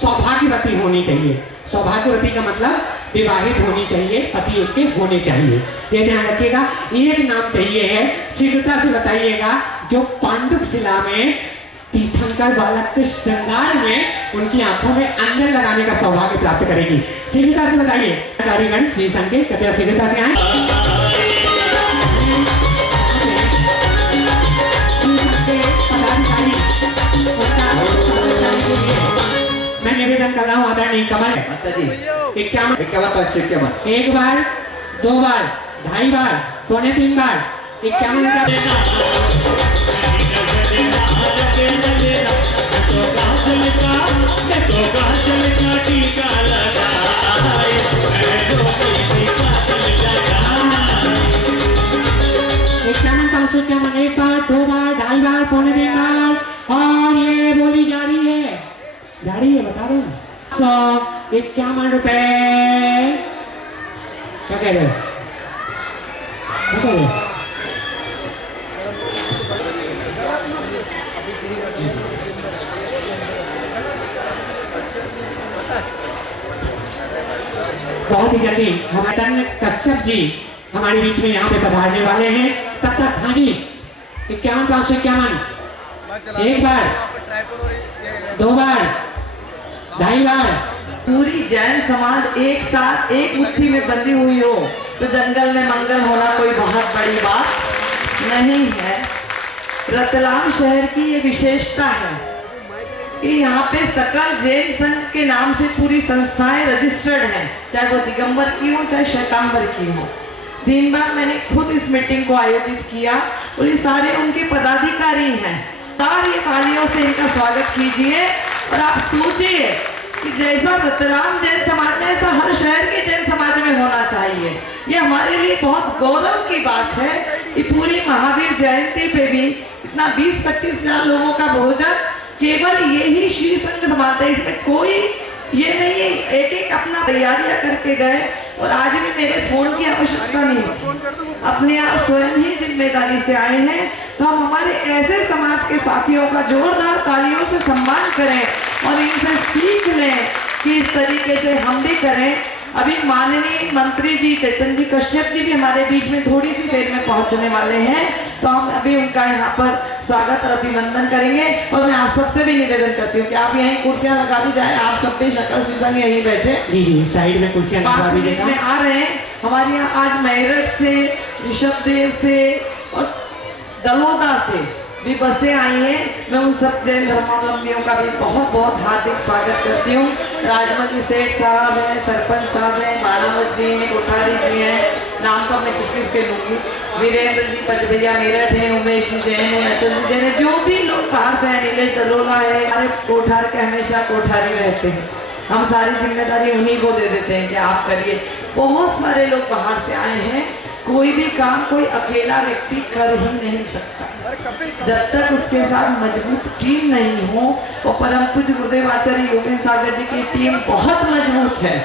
सौभाग्यवती होनी चाहिए। सौभाग्यवती का मतलब विवाहित होनी चाहिए, पति उसके होने चाहिए। ये ध्यान रखिएगा। एक नाम चाहिए है, शीघ्रता से बताइएगा, जो पांडुक शिला में तीर्थंकर बालक के श्रृंगार में उनकी आंखों में अंजन लगाने का सौभाग्य प्राप्त करेगी। शीघ्रता से बताइए। कारीगण श्री संघ के कृपया शीघ्रता से आए। मैं निवेदन कर रहा हूँ आदरणीय कमल, माता जी 51 51 एक बार, 2 बार, 2.5 बार, 3.25 बार, 51 का एक बार, 2 बार, 2.5 बार, 3.25 बार, और ये बोली जा रही है, बता रहे हैं 151 रुपए। क्या कह रहे हो? क्या कह रहे हो? बहुत ही जल्दी हमारे कश्यप जी हमारे बीच में यहाँ पे पधारने वाले हैं। तब तक हाँ जी 51 551, एक बार, 2 बार, 2.5 बार। पूरी जैन समाज एक साथ एक मुट्ठी में बंधी हुई हो तो जंगल में मंगल होना कोई बहुत बड़ी बात नहीं है। रतलाम शहर की ये विशेषता है कि यहाँ पे सकल जैन संघ के नाम से पूरी संस्थाएं रजिस्टर्ड हैं, चाहे वो दिगंबर की हो चाहे श्वेतांबर की हो। 3 बार मैंने खुद इस मीटिंग को आयोजित किया और ये सारे उनके पदाधिकारी हैं। ये तालियों से इनका स्वागत कीजिए। और आप सोचिए कि जैसा रतलाम जैन समाज में, ऐसा हर शहर के जैन समाज में होना चाहिए। ये हमारे लिए बहुत गौरव की बात है कि पूरी महावीर जयंती पे भी इतना 20-25 हजार लोगों का भोजन केवल यही श्री संघ समाज है। इसमें कोई ये नहीं है, एक अपना तैयारियां करके गए और आज भी मेरे फोन की आवश्यकता नहीं थी। अपने आप स्वयं ही जिम्मेदारी से आए हैं। तो हम हमारे ऐसे समाज के साथियों का जोरदार तालियों से सम्मान करें और इनसे सीख लें कि इस तरीके से हम भी करें। अभी माननीय मंत्री जी चैतन्य जी कश्यप जी भी हमारे बीच में थोड़ी सी देर में पहुंचने वाले हैं, तो हम अभी उनका यहाँ पर स्वागत और अभिनंदन करेंगे। और मैं आप सबसे भी निवेदन करती हूँ कि आप यहीं कुर्सियां लगा दी जाए, आप सब भी शक्ल से संग यहीं बैठे। जी जी, साइड में कुर्सियां लगा 5 मिनट दीजिएगा। में आ रहे हैं। हमारे यहाँ आज मेरठ से, ऋषभदेव से और दलोदा से भी बसें आई हैं। मैं उन सब जैन धर्मावलंबियों का भी बहुत बहुत हार्दिक स्वागत करती हूँ। राजमती सेठ साहब हैं, सरपंच साहब हैं, बाणावत जी हैं, कोठारी जी हैं, नाम तो मैं किस किस के लूँगी, वीरेंद्र जी पचभैया मेरठ हैं, उमेश जी जैन हैं, अचल जी जैन हैं, जो भी लोग बाहर से हैं, नीलेश दलोला है, हमारे कोठार के हमेशा कोठारी रहते हैं। हम सारी जिम्मेदारी उन्हीं को दे देते हैं कि आप करिए। बहुत सारे लोग बाहर से आए हैं। कोई भी काम कोई अकेला व्यक्ति कर ही नहीं सकता जब तक उसके साथ मजबूत टीम नहीं हो। और परम पूज्य गुरुदेव आचार्य योगेंद्र सागर जी की टीम बहुत मजबूत है।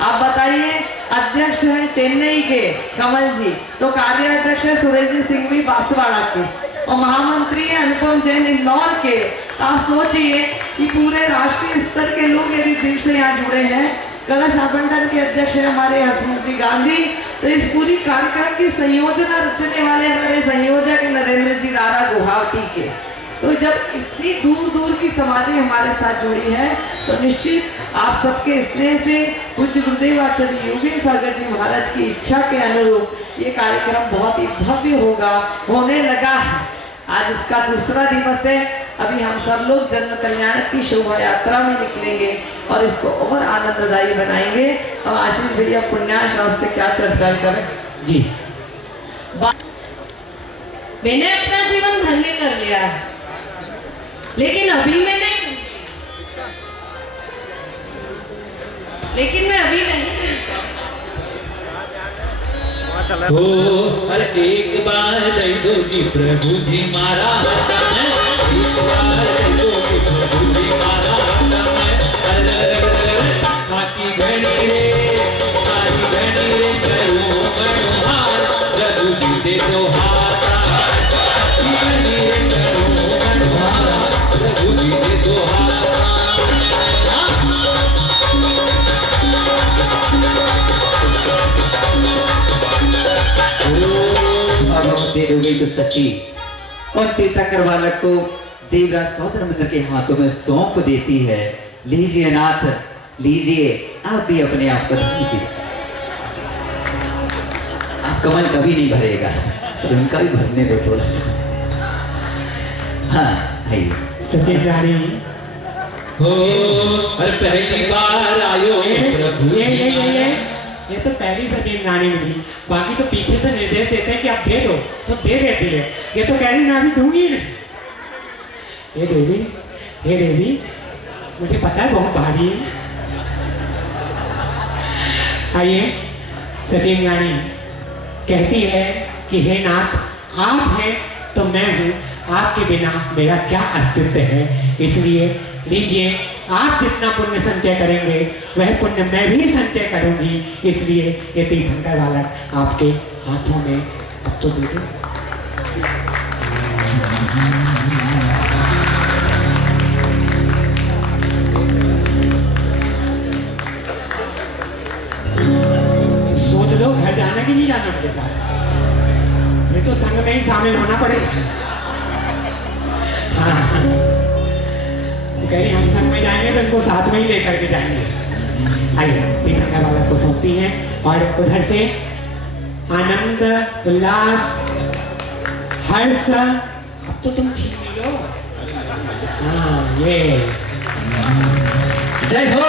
आप बताइए, अध्यक्ष है चेन्नई के कमल जी, तो कार्याध्यक्ष है सुरेश जी सिंह भी बांसवाड़ा के, और महामंत्री है अनुपम जैन इंदौर के। आप सोचिए कि पूरे राष्ट्रीय स्तर के लोग यदि दिल से यहाँ जुड़े हैं। कलश आवंटन के अध्यक्ष है हमारे हसमुख जी गांधी। तो इस पूरी कार्यक्रम की संयोजना रचने वाले हमारे संयोजक नरेंद्र जी रारा गुवाहाटी के। तो जब इतनी दूर दूर की समाजें हमारे साथ जुड़ी है, तो निश्चित आप सबके स्नेह से पूज्य गुरुदेव आचार्य योगेंद्र सागर जी महाराज की इच्छा के अनुरूप ये कार्यक्रम बहुत ही भव्य होगा, होने लगा है। आज इसका दूसरा दिवस है। अभी हम सब लोग जन्म कल्याण की शोभा यात्रा में निकलेंगे और इसको और आनंददायी बनाएंगे। अब आशीष भैया पुण्याश आपसे क्या चर्चा करें। जी, मैंने अपना जीवन धन्य कर लिया है, लेकिन अभी मैं नहीं, लेकिन मैं अभी नहीं ओ अरे एक बार दे दो जी प्रभु जी मारा हाथ में, एक बार दे दो जी प्रभु जी मारा हाथ में। अरे बाकी घड़ी रे करो मनोहार, प्रभु जी दे दो हाथ। घड़ी रे करो मनोहार, प्रभु जी दे दो हाथ। दे दोगे तो सच्ची। और तीर्थंकर बालक को देवराज सौदर मित्र के हाथों में सौंप देती है। लीजिए नाथ, लीजिए, आप भी अपने आप को धन्य कीजिए। आपका मन कभी नहीं भरेगा, तो उनका भी भरने दो थोड़ा सा। हाँ आइए। सचिन रानी, हो अरे पहली बार आयो प्रभु ये तो पहली सचिन रानी मिली। बाकी तो पीछे से निर्देश देते हैं कि आप दे दो, तो दे देती है। ये तो कह रही मैं अभी दूंगी नहीं। हे देवी, मुझे पता है बहुत भारी है। आइए, सचिन रानी कहती है कि हे नाथ, आप हैं तो मैं हूँ, आपके बिना मेरा क्या अस्तित्व है। इसलिए लीजिए, आप जितना पुण्य संचय करेंगे वह पुण्य मैं भी संचय करूंगी। इसलिए ये तीर्थंकर बालक आपके हाथों में अब तो दे दो। सोच लो, घर जाना कि नहीं जाना मेरे साथ? फिर तो संग में ही शामिल होना पड़ेगा। हाँ, कह रही हम संग में जाएंगे तो इनको साथ में ही लेकर के जाएंगे। आइए, तीर्थंकर बालक को सौंपती हैं और उधर से आनंद, उल्लास, हर्ष, अब तो तुम छीन लो। हाँ, ये जय हो,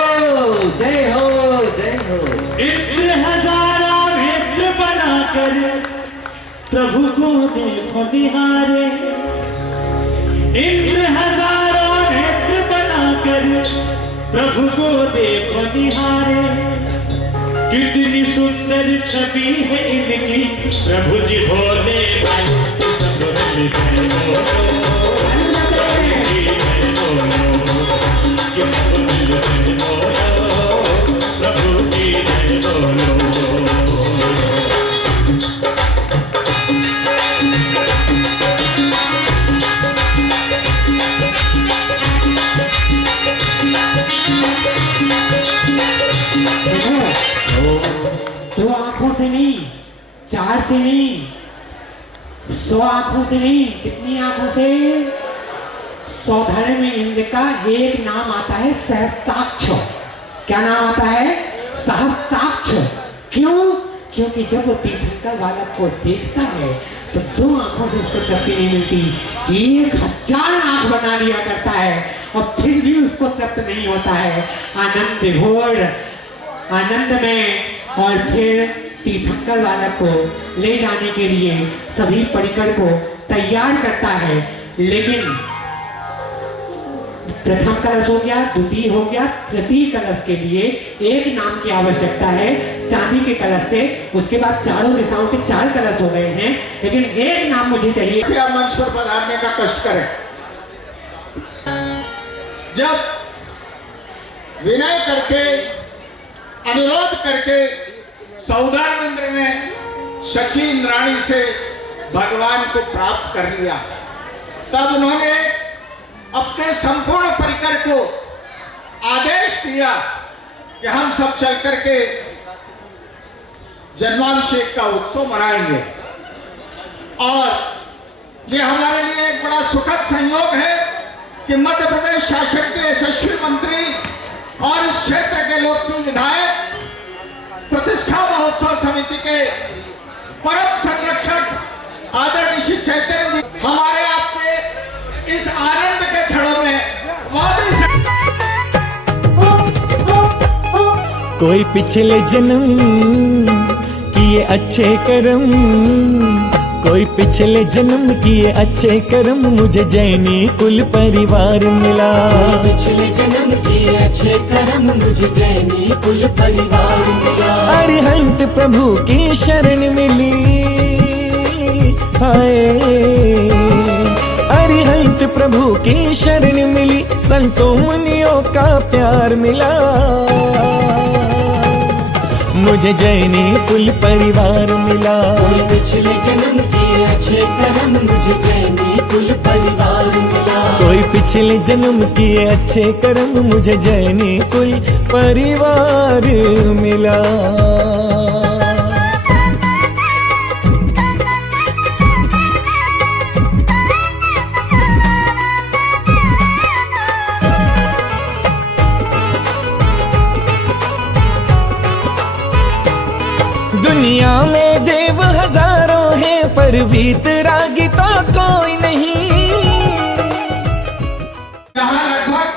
जय हो, जय हो। इंद्र हजारा नेत्र बनाकर प्रभु को देखो निहारे। इंद्र हजारा नेत्र बनाकर प्रभु को देखो निहारे। कितनी सुंदर छवि है इनकी, प्रभु जी भोले भाई सब मिल जय बोलो, प्रभु जी जय बोलो, ये सब मिल जय बोलो, प्रभु जी जय बोलो। 100 आंखों से नहीं, कितनी आंखों से? 100 धर्म इंद्र का एक नाम आता है सहस्त्राक्ष। क्या नाम आता है? सहस्त्राक्ष। क्यों? क्योंकि जब वो तीर्थंकर बालक को देखता है तो 2 आंखों से उसको तृप्ति नहीं मिलती, 1000 आंख बना लिया करता है और फिर भी उसको तृप्त नहीं होता है। आनंद विभोर, आनंद में, और फिर तीर्थंकर बालक को ले जाने के लिए सभी परिकर को तैयार करता है। लेकिन प्रथम कलश हो गया, द्वितीय हो गया, तृतीय कलश के लिए एक नाम की आवश्यकता है चांदी के कलश से। उसके बाद चारों दिशाओं के 4 कलश हो गए हैं, लेकिन एक नाम मुझे चाहिए। कृपया मंच पर पधारने का कष्ट करें। जब विनय करके, अनुरोध करके सौदामिंद्र ने शची इंद्राणी से भगवान को प्राप्त कर लिया, तब उन्होंने अपने संपूर्ण परिकर को आदेश दिया कि हम सब चल करके जन्माभिषेक का उत्सव मनाएंगे। और ये हमारे लिए एक बड़ा सुखद संयोग है कि मध्य प्रदेश शासन के यशस्वी मंत्री और इस क्षेत्र के लोकप्रिय विधायक, प्रतिष्ठा महोत्सव समिति के परम संरक्षक आदरणीय श्री चैतन्य जी हमारे आपके इस आनंद के क्षणों में वादी से कोई पिछले जन्म किए अच्छे कर्म, कोई पिछले जन्म किए अच्छे कर्म, मुझे जैनी कुल परिवार मिला। पिछले जन्म किए अच्छे कर्म, मुझे जैनी कुल परिवार मिला। अरिहंत प्रभु की शरण मिली, हाय अरिहंत प्रभु की शरण मिली, संतों मुनियों का प्यार मिला। मुझे जैनी कुल परिवार मिला। कोई पिछले जन्म किए अच्छे कर्म, मुझे जैनी कुल परिवार मिला। कोई पिछले जन्म किए अच्छे कर्म, मुझे जैनी कुल परिवार मिला। दुनिया में देव हजारों हैं, पर वीतरागी तो कोई नहीं। यहाँ लगभग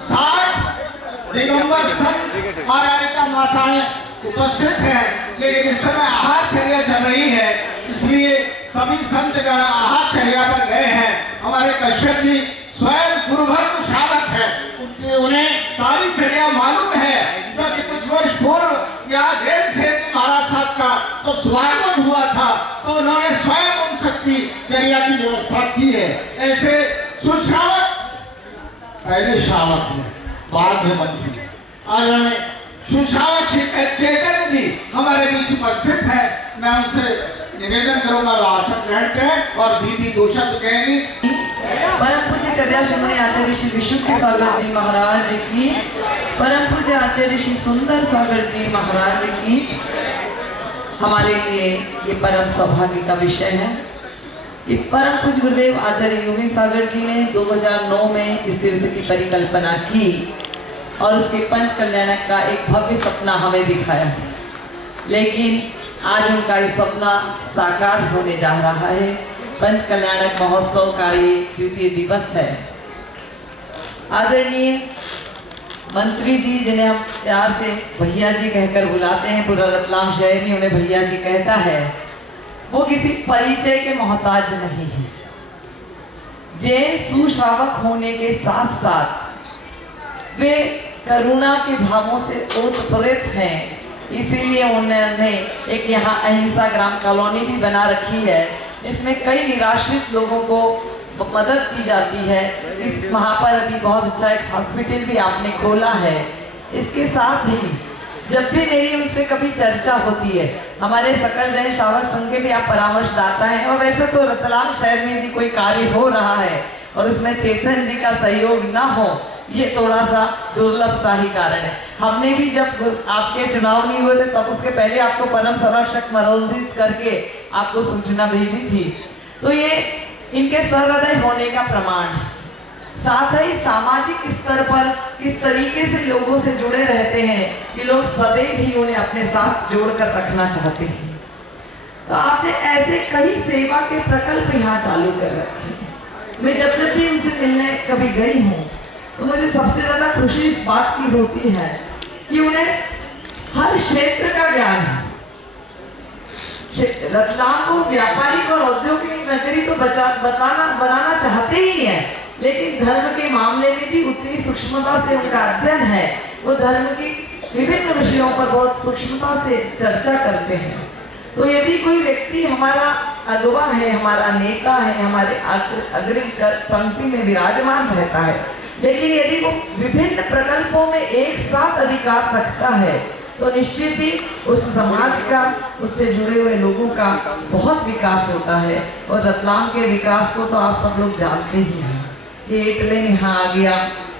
60 दिगंबर संत और आरिका माताएं उपस्थित हैं, लेकिन इस समय आहारचर्या चल रही है, इसलिए सभी संत गण आहारचर्या पर गए हैं। हमारे कश्यप जी स्वयं गुरुभक्त श्रावक हैं, उन्हें सारी चर्या मालूम है। जब कुछ वर्ष पूर्व यहाँ जैन सेठ महाराज साहब का जब स्वागत हुआ था तो उन्होंने स्वयं उन सबकी चर्या की व्यवस्था की है। ऐसे सुश्रावक पहले श्रावक में, बाद में मंत्री, आदरणीय सुश्रावक श्री चैतन्य जी हमारे बीच उपस्थित है। मैं उनसे निवेदन करूंगा वो आसन ग्रहण करें और विधि दो शब्द कहेंगी। परम पूज्य चर्या शिरोमणि आचार्य श्री विशुद्ध सागर जी महाराज की, परम पूज्य आचार्य श्री सुंदर सागर जी महाराज की, हमारे लिए ये परम सौभाग्य का विषय है। ये परम पूज्य गुरुदेव आचार्य योगेंद्र सागर जी ने 2009 में इस तीर्थ की परिकल्पना की और उसके पंच कल्याणक का एक भव्य सपना हमें दिखाया, लेकिन आज उनका ये सपना साकार होने जा रहा है। पंच कल्याणक महोत्सव का ये 3य दिवस है। आदरणीय मंत्री जी, जिन्हें हम प्यार से भैया जी कहकर बुलाते हैं, पूरा रतलाम शहर ही उन्हें भैया जी कहता है, वो किसी परिचय के मोहताज नहीं है। जैन सुश्रावक होने के साथ साथ वे करुणा के भावों से ओतप्रोत हैं, इसीलिए उन्होंने एक यहाँ अहिंसा ग्राम कॉलोनी भी बना रखी है। इसमें कई निराश्रित लोगों को मदद की जाती है। इस वहाँ पर अभी बहुत अच्छा एक हॉस्पिटल भी आपने खोला है। इसके साथ ही जब भी मेरी उनसे कभी चर्चा होती है, हमारे सकल जैन श्रावक संघ के भी आप परामर्शदाता हैं, और वैसे तो रतलाम शहर में भी कोई कार्य हो रहा है और उसमें चेतन जी का सहयोग ना हो, ये थोड़ा सा दुर्लभ सा ही कारण है। हमने भी जब आपके चुनाव नहीं हुए थे तब उसके पहले आपको परम संरक्षक मनोनीत करके आपको सूचना भेजी थी। तो ये इनके सहृदय होने का प्रमाण है। साथ ही सामाजिक स्तर पर किस तरीके से लोगों से जुड़े रहते हैं कि लोग सदैव ही उन्हें अपने साथ जोड़कर रखना चाहते हैं। तो आपने ऐसे कई सेवा के प्रकल्प यहाँ चालू कर रखे हैं। मैं जब जब भी उनसे मिलने कभी गई हूँ तो मुझे सबसे ज्यादा खुशी इस बात की होती है कि उन्हें हर क्षेत्र का ज्ञान है। रतलाम को व्यापारिक और औद्योगिक नगरी तो बनाना चाहते ही हैं, लेकिन धर्म के मामले में भी उतनी सूक्ष्मता से उनका अध्ययन है। वो धर्म की विभिन्न विषयों पर बहुत सूक्ष्मता से चर्चा करते हैं। तो यदि कोई व्यक्ति हमारा अगवा है, हमारा नेता है, हमारे अग्रिम पंक्ति में विराजमान रहता है, लेकिन यदि वो विभिन्न प्रकल्पों में एक साथ अधिकार रखता है तो निश्चित ही उस समाज का, उससे जुड़े हुए लोगों का बहुत विकास होता है। और रतलाम के विकास को तो आप सब लोग जानते ही हैं। ये 8 लेन यहाँ आ गया,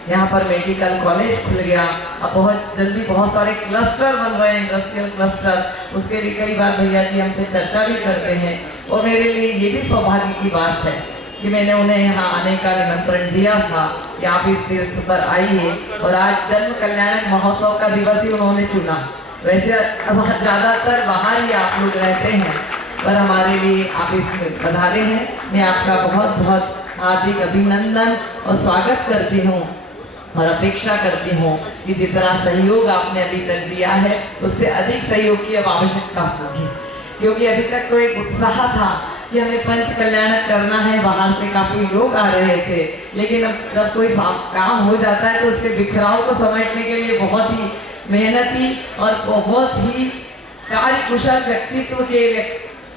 यहाँ पर मेडिकल कॉलेज खुल गया, अब बहुत जल्दी बहुत सारे क्लस्टर बन रहे हैं, इंडस्ट्रियल क्लस्टर। उसके लिए कई बार भैया जी हमसे चर्चा भी करते हैं और मेरे लिए ये भी सौभाग्य की बात है कि मैंने उन्हें यहाँ आने का निमंत्रण दिया था कि आप इस तीर्थ पर आइए। और आज जन्म कल्याणक महोत्सव का दिवस ही उन्होंने चुना। वैसे अब ज़्यादातर बाहर ही आप लोग रहते हैं, पर हमारे लिए आप इसमें पधारे हैं। मैं आपका बहुत बहुत हार्दिक अभिनंदन और स्वागत करती हूँ और अपेक्षा करती हूँ कि जितना सहयोग आपने अभी तक दिया है उससे अधिक सहयोग की अब आवश्यकता होगी, क्योंकि अभी तक तो एक उत्साह था कि हमें पंच कल्याणक करना है। बाहर से काफी लोग आ रहे थे, लेकिन अब जब कोई काम हो जाता है तो उसके बिखराव को समेटने के लिए बहुत ही मेहनती और बहुत ही कार्यकुशल व्यक्तित्व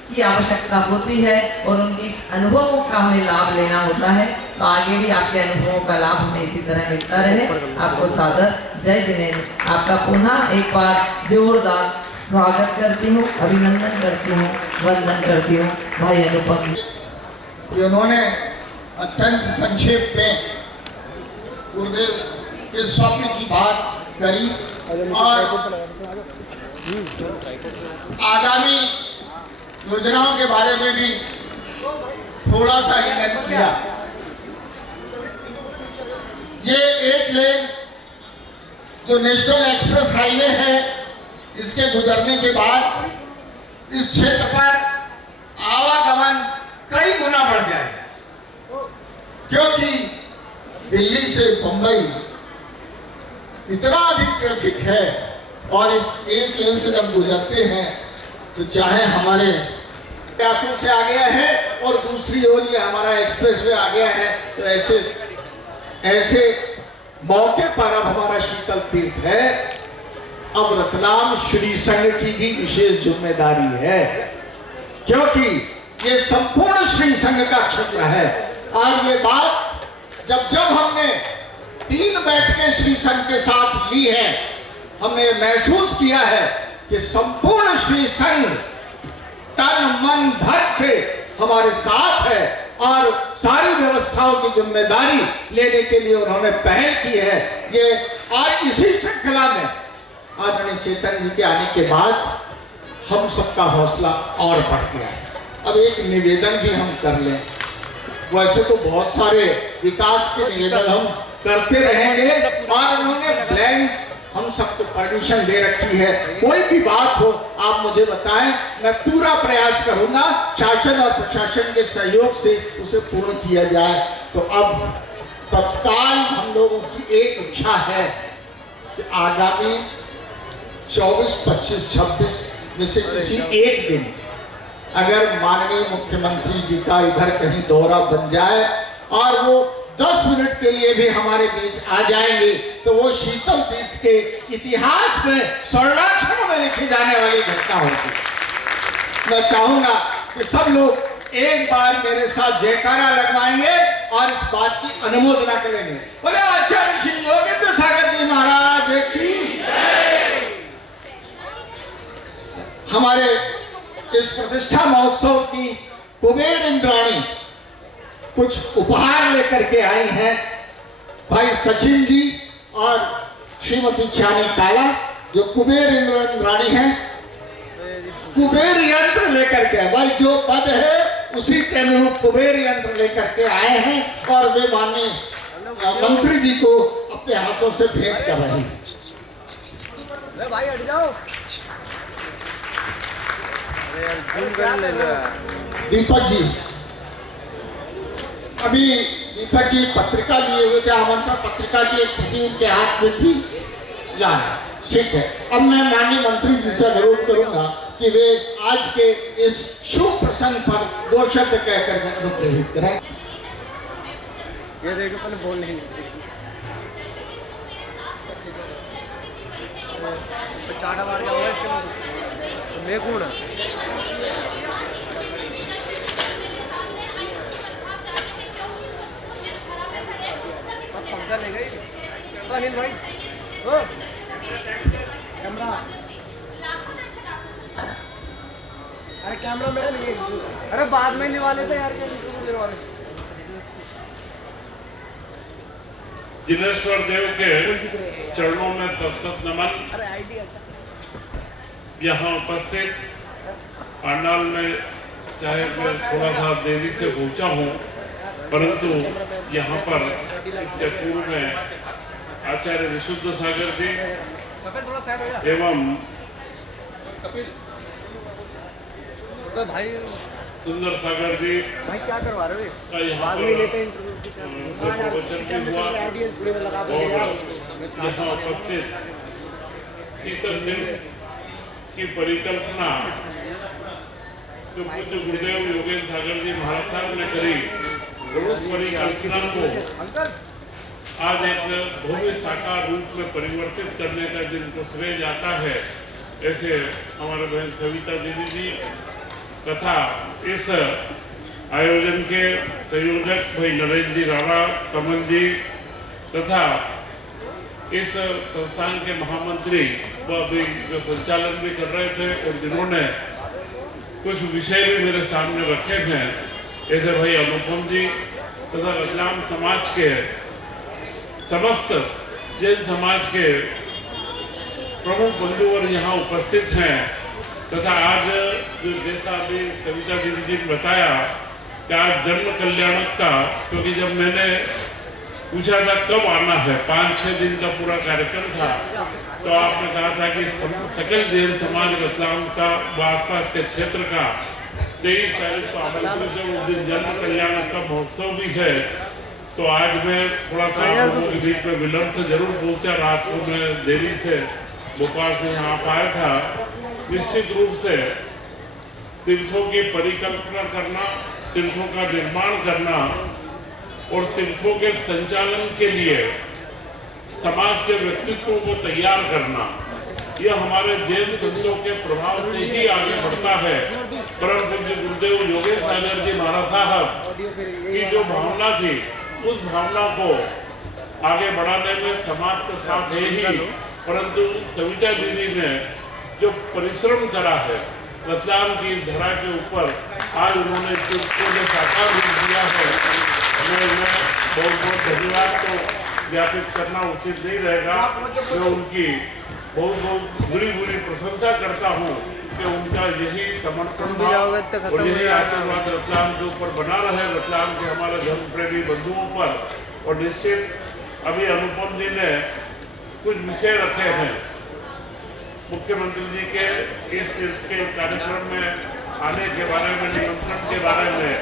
की आवश्यकता होती है और उनकी अनुभवों का हमें लाभ लेना होता है। तो आगे भी आपके अनुभवों का लाभ हमें इसी तरह मिलता रहे। आपको सादर जय जिनेन्द्र। आपका पुनः एक बार जोरदार स्वागत करती हूँ, अभिनंदन करती हूँ, वंदन करती हूँ भाई अनुपम। उन्होंने अत्यंत संक्षेप में गुरुदेव के स्वप्न की बात करी और आगामी योजनाओं के बारे में भी थोड़ा सा इंगित किया। ये 8 लेन जो नेशनल एक्सप्रेस हाईवे है, इसके गुजरने के बाद इस क्षेत्र पर आवागमन कई गुना बढ़ जाएगा, क्योंकि दिल्ली से बंबई इतना अधिक ट्रैफिक है और इस 8 लेन से जब गुजरते हैं तो चाहे हमारे प्रयासों से आ गया है और दूसरी ओर ये हमारा एक्सप्रेस वे आ गया है, तो ऐसे मौके पर अब हमारा शीतल तीर्थ है। अब रतलाम श्री संघ की भी विशेष जिम्मेदारी है, क्योंकि ये संपूर्ण श्री संघ का क्षेत्र है। और ये बात जब हमने 3 बैठकें श्री संघ के साथ ली है, हमने महसूस किया है कि संपूर्ण श्री संघ तन मन धन से हमारे साथ है और सारी व्यवस्थाओं की जिम्मेदारी लेने के लिए उन्होंने पहल की है। ये और इसी श्रृंखला में आदरणीय चेतन जी के आने के बाद हम सबका हौसला और बढ़ गया है। अब एक निवेदन भी हम कर लें। वैसे तो बहुत सारे विकास के निवेदन हम करते रहेंगे और उन्होंने ब्लैंक हम सबको परमिशन दे रखी है। कोई भी बात हो आप मुझे बताएं, मैं पूरा प्रयास करूंगा शासन और प्रशासन के सहयोग से उसे पूर्ण किया जाए। तो अब तत्काल हम लोगों की एक इच्छा है कि आगामी 24, 25, 26 में से किसी एक दिन अगर माननीय मुख्यमंत्री जी का इधर कहीं दौरा बन जाए और वो 10 मिनट के लिए भी हमारे बीच आ जाएंगे, तो वो शीतल तीर्थ के इतिहास में स्वर्णाक्षरों में लिखी जाने वाली घटना होगी। मैं चाहूंगा कि सब लोग एक बार मेरे साथ जयकारा लगवाएंगे और इस बात की अनुमोदना करेंगे। बोले आचार्य श्री योगेंद्र सागर जी महाराज की। हमारे इस प्रतिष्ठा महोत्सव की कुबेर इंद्राणी कुछ उपहार लेकर के आई हैं। भाई सचिन जी और श्रीमती चानी काला जो कुबेर इंद्राणी हैं, कुबेर यंत्र लेकर के, भाई जो पद है उसी के अनुरूप कुबेर यंत्र लेकर के आए हैं और वे माननीय मंत्री जी को अपने हाथों से भेंट कर रहे हैं। दीपक जी, अभी दीपक जी पत्रिका लिए हुए थे, आमंत्रण पत्रिका की एक प्रति उनके हाथ में थी। लाए, ठीक है। अब मैं माननीय मंत्री जी से अनुरोध करूंगा कि वे आज के इस शुभ प्रसंग पर 2 शब्द कहकर मैं अनुग्रहित करें। ये देखो पहले बोल नहीं चाटा मार के आवाज इसके मैं कौन है? पंखा ले गई अनिल भाई। ओ कैमरा, अरे कैमरा मेरा नहीं है। अरे बाद में निवाले थे यार, क्या वाले जिनेश्वर देव के चरणों में सत नमन। यहाँ उपस्थित पंडाल में चाहे मैं थोड़ा सा देरी से पहुंचा हूँ, परंतु यहाँ पर इसके पूर्व में आचार्य विशुद्ध सागर जी एवं भाई सुंदर सागर जी भाई क्या करवा रहे का यहाँ पर प्रवचन भी हुआ और यहाँ उपस्थित शीतल दिन की परिकल्पना जो पूज्य गुरुदेव योगेंद्र सागर जी महाराज साहब ने करी, उस परिकल्पना को आज एक भव्य साकार रूप में परिवर्तित करने का जिनको श्रेय जाता है, ऐसे हमारे बहन सविता दीदी जी तथा इस आयोजन के संयोजक भाई नरेंद्र जी राणा, कमल जी तथा इस संस्थान के महामंत्री वो अभी जो संचालन भी कर रहे थे और जिन्होंने कुछ विषय भी मेरे सामने रखे हैं, ऐसे भाई अनुपम जी तथा रतलाम समाज के समस्त जैन समाज के प्रमुख बंधुवर यहाँ उपस्थित हैं तथा आज जो जैसा अभी सविता दीदी जी ने बताया कि आज जन्म कल्याणक का, क्योंकि जब मैंने पूछा था कब आना है, 5-6 दिन का पूरा कार्यक्रम था, तो आपने कहा था कि सकल जैन समाज रतलाम का व आसपास के क्षेत्र का 23 तारीख को आमंत्रित है, उस दिन जन्म कल्याणक का महोत्सव भी है। तो आज मैं थोड़ा सा लोगों के बीच में विलंब से जरूर पहुंचा, रात को मैं देरी से भोपाल से यहाँ आया था। निश्चित रूप से तीर्थों की परिकल्पना करना, तीर्थों का निर्माण करना और तीर्थों के संचालन के लिए समाज के व्यक्तित्वों को तैयार करना, यह हमारे जैन संतों के प्रभाव से ही आगे बढ़ता है। परम पूज्य गुरुदेव योगेंद्र सागर जी महाराज साहब की जो भावना थी, उस भावना को आगे बढ़ाने में समाज का साथ है ही, परंतु सविता दीदी ने जो परिश्रम करा है रतलाम की धरा के ऊपर, आज उन्होंने तीर्थों ने साकार रूप दिया है। मैं बहुत बहुत धन्यवाद तो ज्ञापित करना उचित नहीं रहेगा। मैं उनकी बहुत बहुत बुरी प्रशंसा करता हूँ कि उनका यही समर्पण भाव और यही आशीर्वाद रतलाम के ऊपर बना रहे, रतलाम के हमारे धर्म प्रेमी बंधुओं पर। और निश्चित अभी अनुपम जी ने कुछ विषय रखे हैं मुख्यमंत्री जी के इस तीर्थ के कार्यक्रम में आने के बारे में, निमंत्रण के बारे में।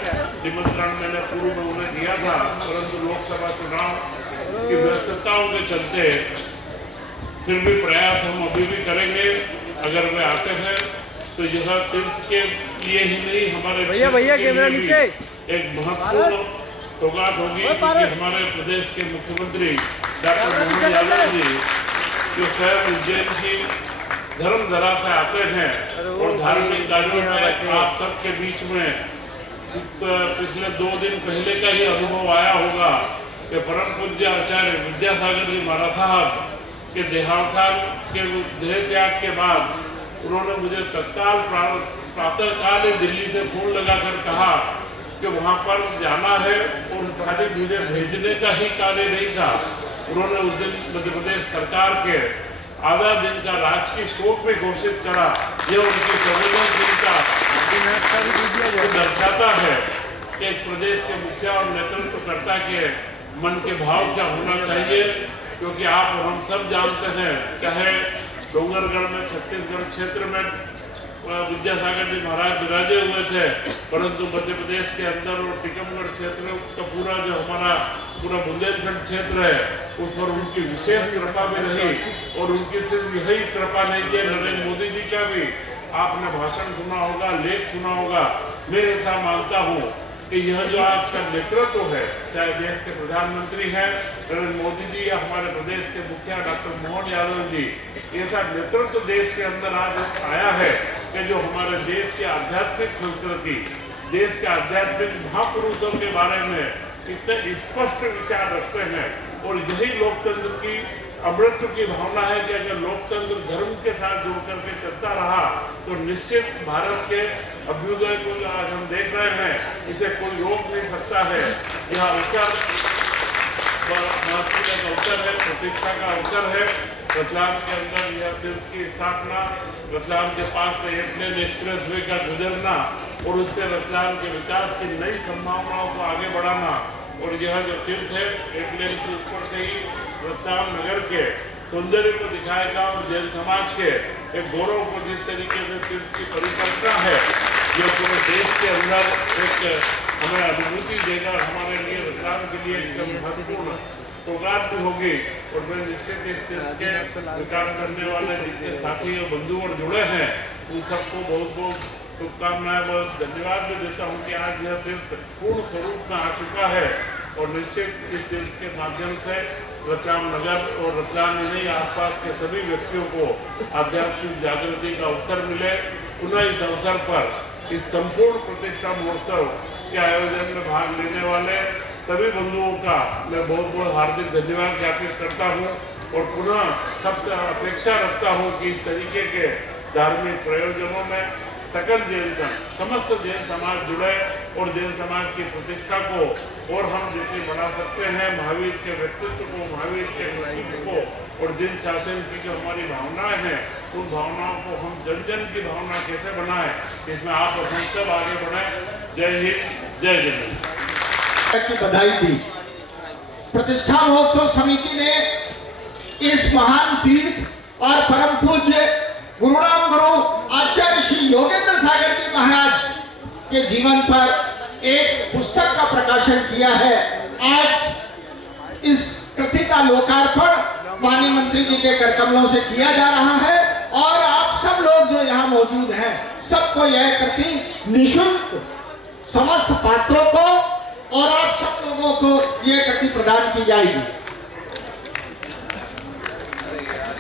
निमंत्रण मैंने पूर्व में उन्हें दिया था, परंतु लोकसभा चुनाव की व्यस्तताओं के चलते फिर भी प्रयास हम अभी भी करेंगे। अगर वे आते हैं तो यह तीर्थ के लिए ही नहीं, हमारे भैया कैमरा नीचे एक महत्वपूर्ण सौगात होगी, क्योंकि हमारे प्रदेश के मुख्यमंत्री डॉक्टर मोहन यादव जी जो स्वयं उज्जैन की धर्म धरा से आते हैं और धार्मिक कार्यों में आप सबके बीच में पिछले 2 दिन पहले का ही अनुभव आया होगा कि परम पूज्य आचार्य विद्यासागर जी महाराज साहब के देहावसान के देह त्याग के बाद उन्होंने मुझे तत्काल प्रातःकाल दिल्ली से फोन लगाकर कहा कि वहाँ पर जाना है, और खाली मुझे भेजने का ही कार्य नहीं था। उन्होंने उस दिन मध्य प्रदेश सरकार के आधा दिन का राजकीय शोक में घोषित करा। यह उनकी संवेदनशीलता ये दर्शाता है कि प्रदेश के मुखिया और नेतृत्वकर्ता के मन के भाव क्या होना चाहिए, क्योंकि आप और हम सब जानते हैं, चाहे डोंगरगढ़ में छत्तीसगढ़ क्षेत्र में विद्यासागर जी महाराज विराजे हुए थे, परंतु मध्य प्रदेश के अंदर और टीकमगढ़ क्षेत्र का पूरा जो हमारा पूरा बुंदेलखंड क्षेत्र है, उस पर उनकी विशेष कृपा भी रही। और उनकी सिर्फ यही कृपा नहीं कि नरेंद्र मोदी जी का भी आपने भाषण सुना होगा, लेख सुना होगा। मैं ऐसा मानता हूँ कि यह जो आज का नेतृत्व है, चाहे देश के प्रधानमंत्री हैं नरेंद्र मोदी जी या हमारे प्रदेश के मुखिया डॉक्टर मोहन यादव जी, ऐसा नेतृत्व देश के अंदर आज आया है कि जो हमारे देश की आध्यात्मिक संस्कृति, देश के आध्यात्मिक महापुरुषों के बारे में इतने स्पष्ट विचार रखते हैं। और यही लोकतंत्र की अमृत की भावना है कि अगर लोकतंत्र धर्म के साथ जुड़ करके चलता रहा तो निश्चित भारत के अभ्युदय को जो आज हम देख रहे हैं, इसे कोई रोक नहीं सकता है। यह अवसर महत्व का अवसर है, प्रतीक्षा का अवसर है। रतलाम के अंदर यह तीर्थ की स्थापना, रतलाम के पास से 8 लेन एक्सप्रेसवे का गुजरना और उससे रतलाम के विकास की नई संभावनाओं को आगे बढ़ाना, और यह जो तीर्थ है 8 लेन के ऊपर से ही रतलाम नगर के सौंदर्य को दिखाएगा और जैन समाज के एक गौरव को जिस तरीके से तीर्थ की परिकल्पना है, जो पूरे देश के अंदर एक हमें अनुभूति देगा, हमारे लिए रतलाम के लिए एक महत्वपूर्ण सौगात भी होगी। और मैं निश्चित इस तीर्थ के विकास करने वाले जितने साथी और बंधुगण जुड़े हैं, उन सबको बहुत बहुत शुभकामनाएं व धन्यवाद भी देता हूँ कि आज यह तीर्थ पूर्ण स्वरूप में आ चुका है। और निश्चित इस तीर्थ के माध्यम से रतलाम नगर और रतलाम ही नहीं, आसपास के सभी व्यक्तियों को आध्यात्मिक जागृति का अवसर मिले। पुनः इस अवसर पर इस संपूर्ण प्रतिष्ठा महोत्सव के आयोजन में भाग लेने वाले सभी बंधुओं का मैं बहुत बहुत हार्दिक धन्यवाद ज्ञापित करता हूँ। और पुनः सबसे अपेक्षा रखता हूँ कि इस तरीके के धार्मिक प्रयोजनों में सकल जैन समस्त जैन समाज जुड़े और जैन समाज की प्रतिष्ठा को और हम जितनी बढ़ा सकते हैं, महावीर के व्यक्तित्व को, महावीर के व्यक्तित्व को, और जिन शासन की जो हमारी भावनाएं हैं, उन भावनाओं को हम जन जन की भावना कैसे बनाएं, इसमें आप और हम सब आगे बढ़े। जय हिंद, जय जय। की बधाई दी। प्रतिष्ठा महोत्सव समिति ने इस महान तीर्थ और परम पूज्य गुरुराम गुरु आचार्य श्री योगेंद्र सागर जी महाराज के जीवन पर एक पुस्तक का प्रकाशन किया है। आज इस कृति का लोकार्पण माननीय मंत्री जी के करकमलों से किया जा रहा है और आप सब लोग जो यहाँ मौजूद हैं, सबको यह कृति निःशुल्क समस्त पात्रों को और आप सब लोगों को यह कृति प्रदान की जाएगी।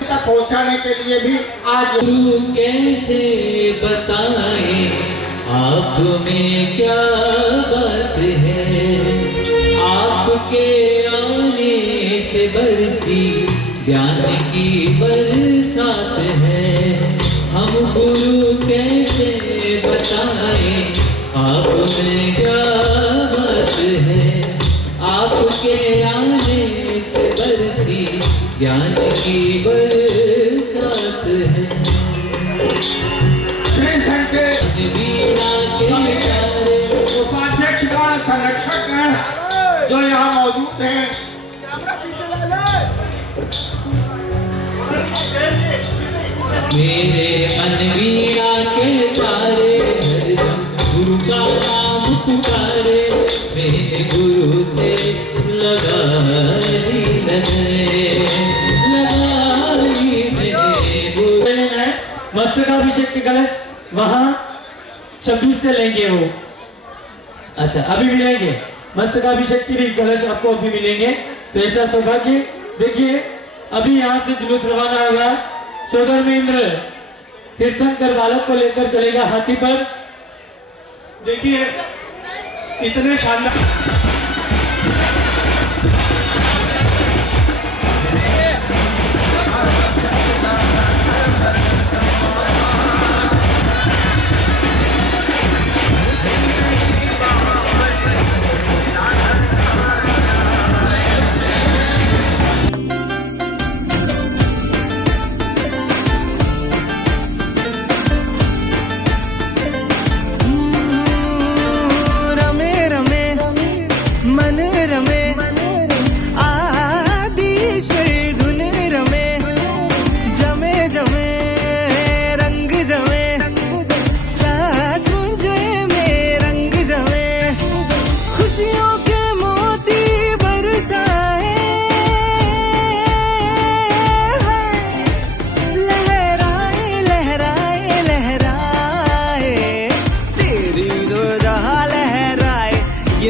तक पहुंचाने के लिए भी आज कैसे बताएं आप में क्या बात है, आपके आने से बरसी ज्ञान की बरसात है। हम गुरु कैसे बताएं आप में क्या बात है, आपके आने से बरसी ज्ञान की बरसात है। श्री संघ के उपाध्यक्ष गण, संरक्षक गण जो यहाँ मौजूद हैं, मेरे मन वीणा के तारे हरदम गुरु का नाम पुकारे, मेरे गुरु से लगाई मस्तकाभिषेक के कलश वहाँ 26 से लेंगे वो। अच्छा, अभी मिलेंगे मस्तकाभिषेक के भी कलश आपको अभी मिलेंगे। तो ऐसा सौभाग्य देखिए, अभी यहाँ से जुलूस रवाना होगा। सौदर महेंद्र तीर्थंकर बालक को लेकर चलेगा हाथी पर। देखिए इतने शानदार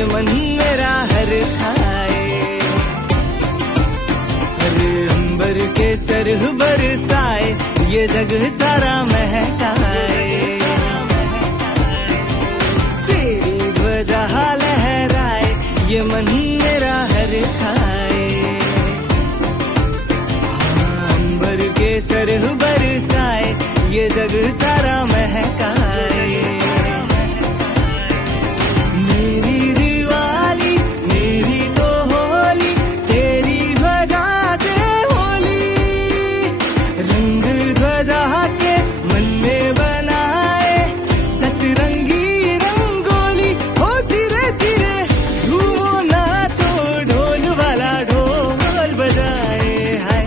ये मन मेरा हर खाए। अरे अंबर के सरह बरसाए, ये जग सारा महकाए। तेरी ध्वजा लहराए, ये मन मेरा हर खाए। हाँ, अंबर के सरह बरसाए, ये जग सारा महकाए। मेरी दिवाली मेरी तो होली, तेरी ध्वजा से होली। रंग ध्वजा के मन में बनाए, सतरंगी रंगोली। हो चिरे चिरे झूमो नाचो, ढोल वाला ढोल बजाए। हाय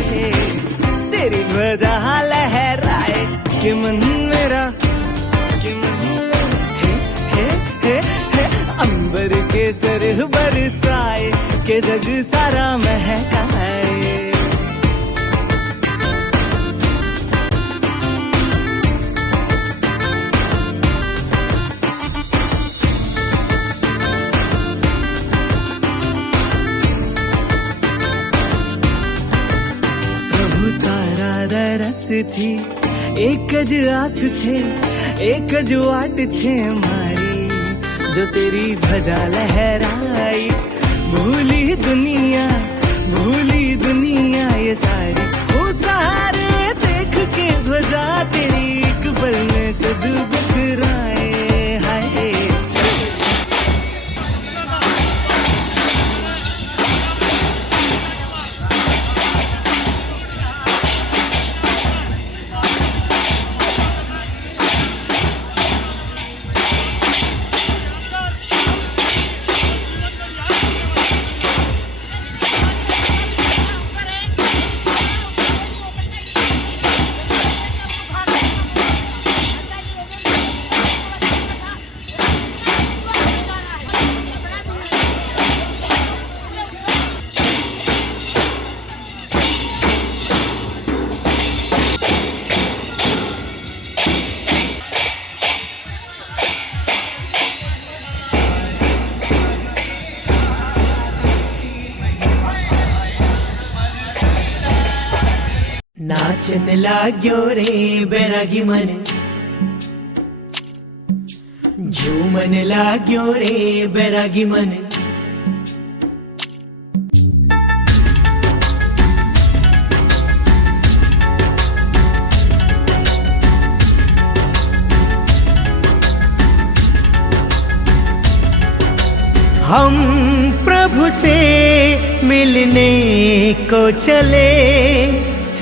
तेरी ध्वजा लहराए, के मन मेरा के मन हे अंबर के सरह बरसाए, के जग सारा महकाए। प्रभु तारा दरस थी, एक ज आस छे, एक ज वाट छे मारी। जो तेरी ध्वजा लहराई, भूली दुनिया ये सारी। वो सहारे देख के ध्वजा तेरी, एक पल में सुध बिसराए। हाय नाचन लाग्यो रे बैरागी मन, झूमन लाग्यो रे बैरागी मन। हम प्रभु से मिलने को चले,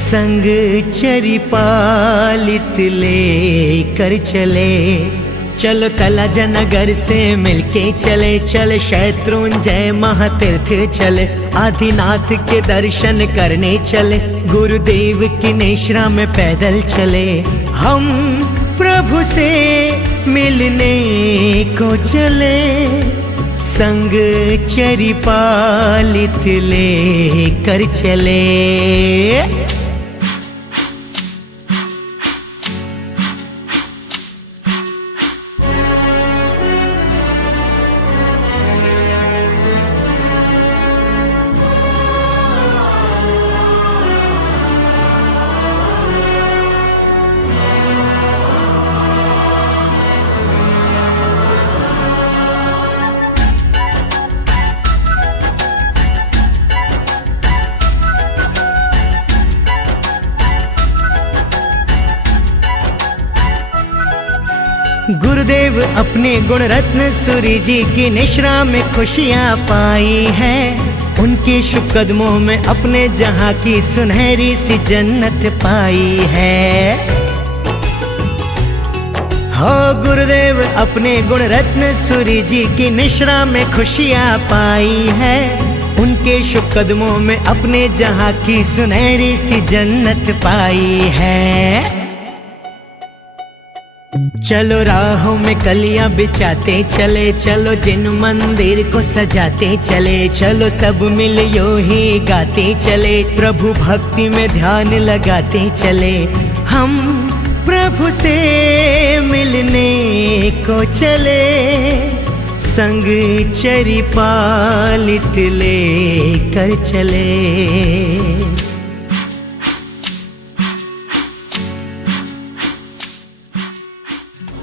संग चरी पालित ले कर चले। चलो तला जनगर से मिलके चले, चल शत्रुंजय महातीर्थ चले। आदिनाथ के दर्शन करने चले, गुरुदेव की निश्रा में पैदल चले। हम प्रभु से मिलने को चले, संग चरी पालित ले कर चले। गुरुदेव अपने गुण रत्न सूरी जी की निश्रा में खुशियाँ पाई है। उनके शुभ कदमों में अपने जहाँ की सुनहरी सी जन्नत पाई है। हो गुरुदेव अपने गुण रत्न सूरी जी की निश्रा में खुशियाँ पाई है। उनके शुभ कदमों में अपने जहाँ की सुनहरी सी जन्नत पाई है। चलो राहों में कलियां बिछाते चले, चलो जिन मंदिर को सजाते चले। चलो सब मिल यो ही गाते चले, प्रभु भक्ति में ध्यान लगाते चले। हम प्रभु से मिलने को चले, संग चरी पालित ले कर चले।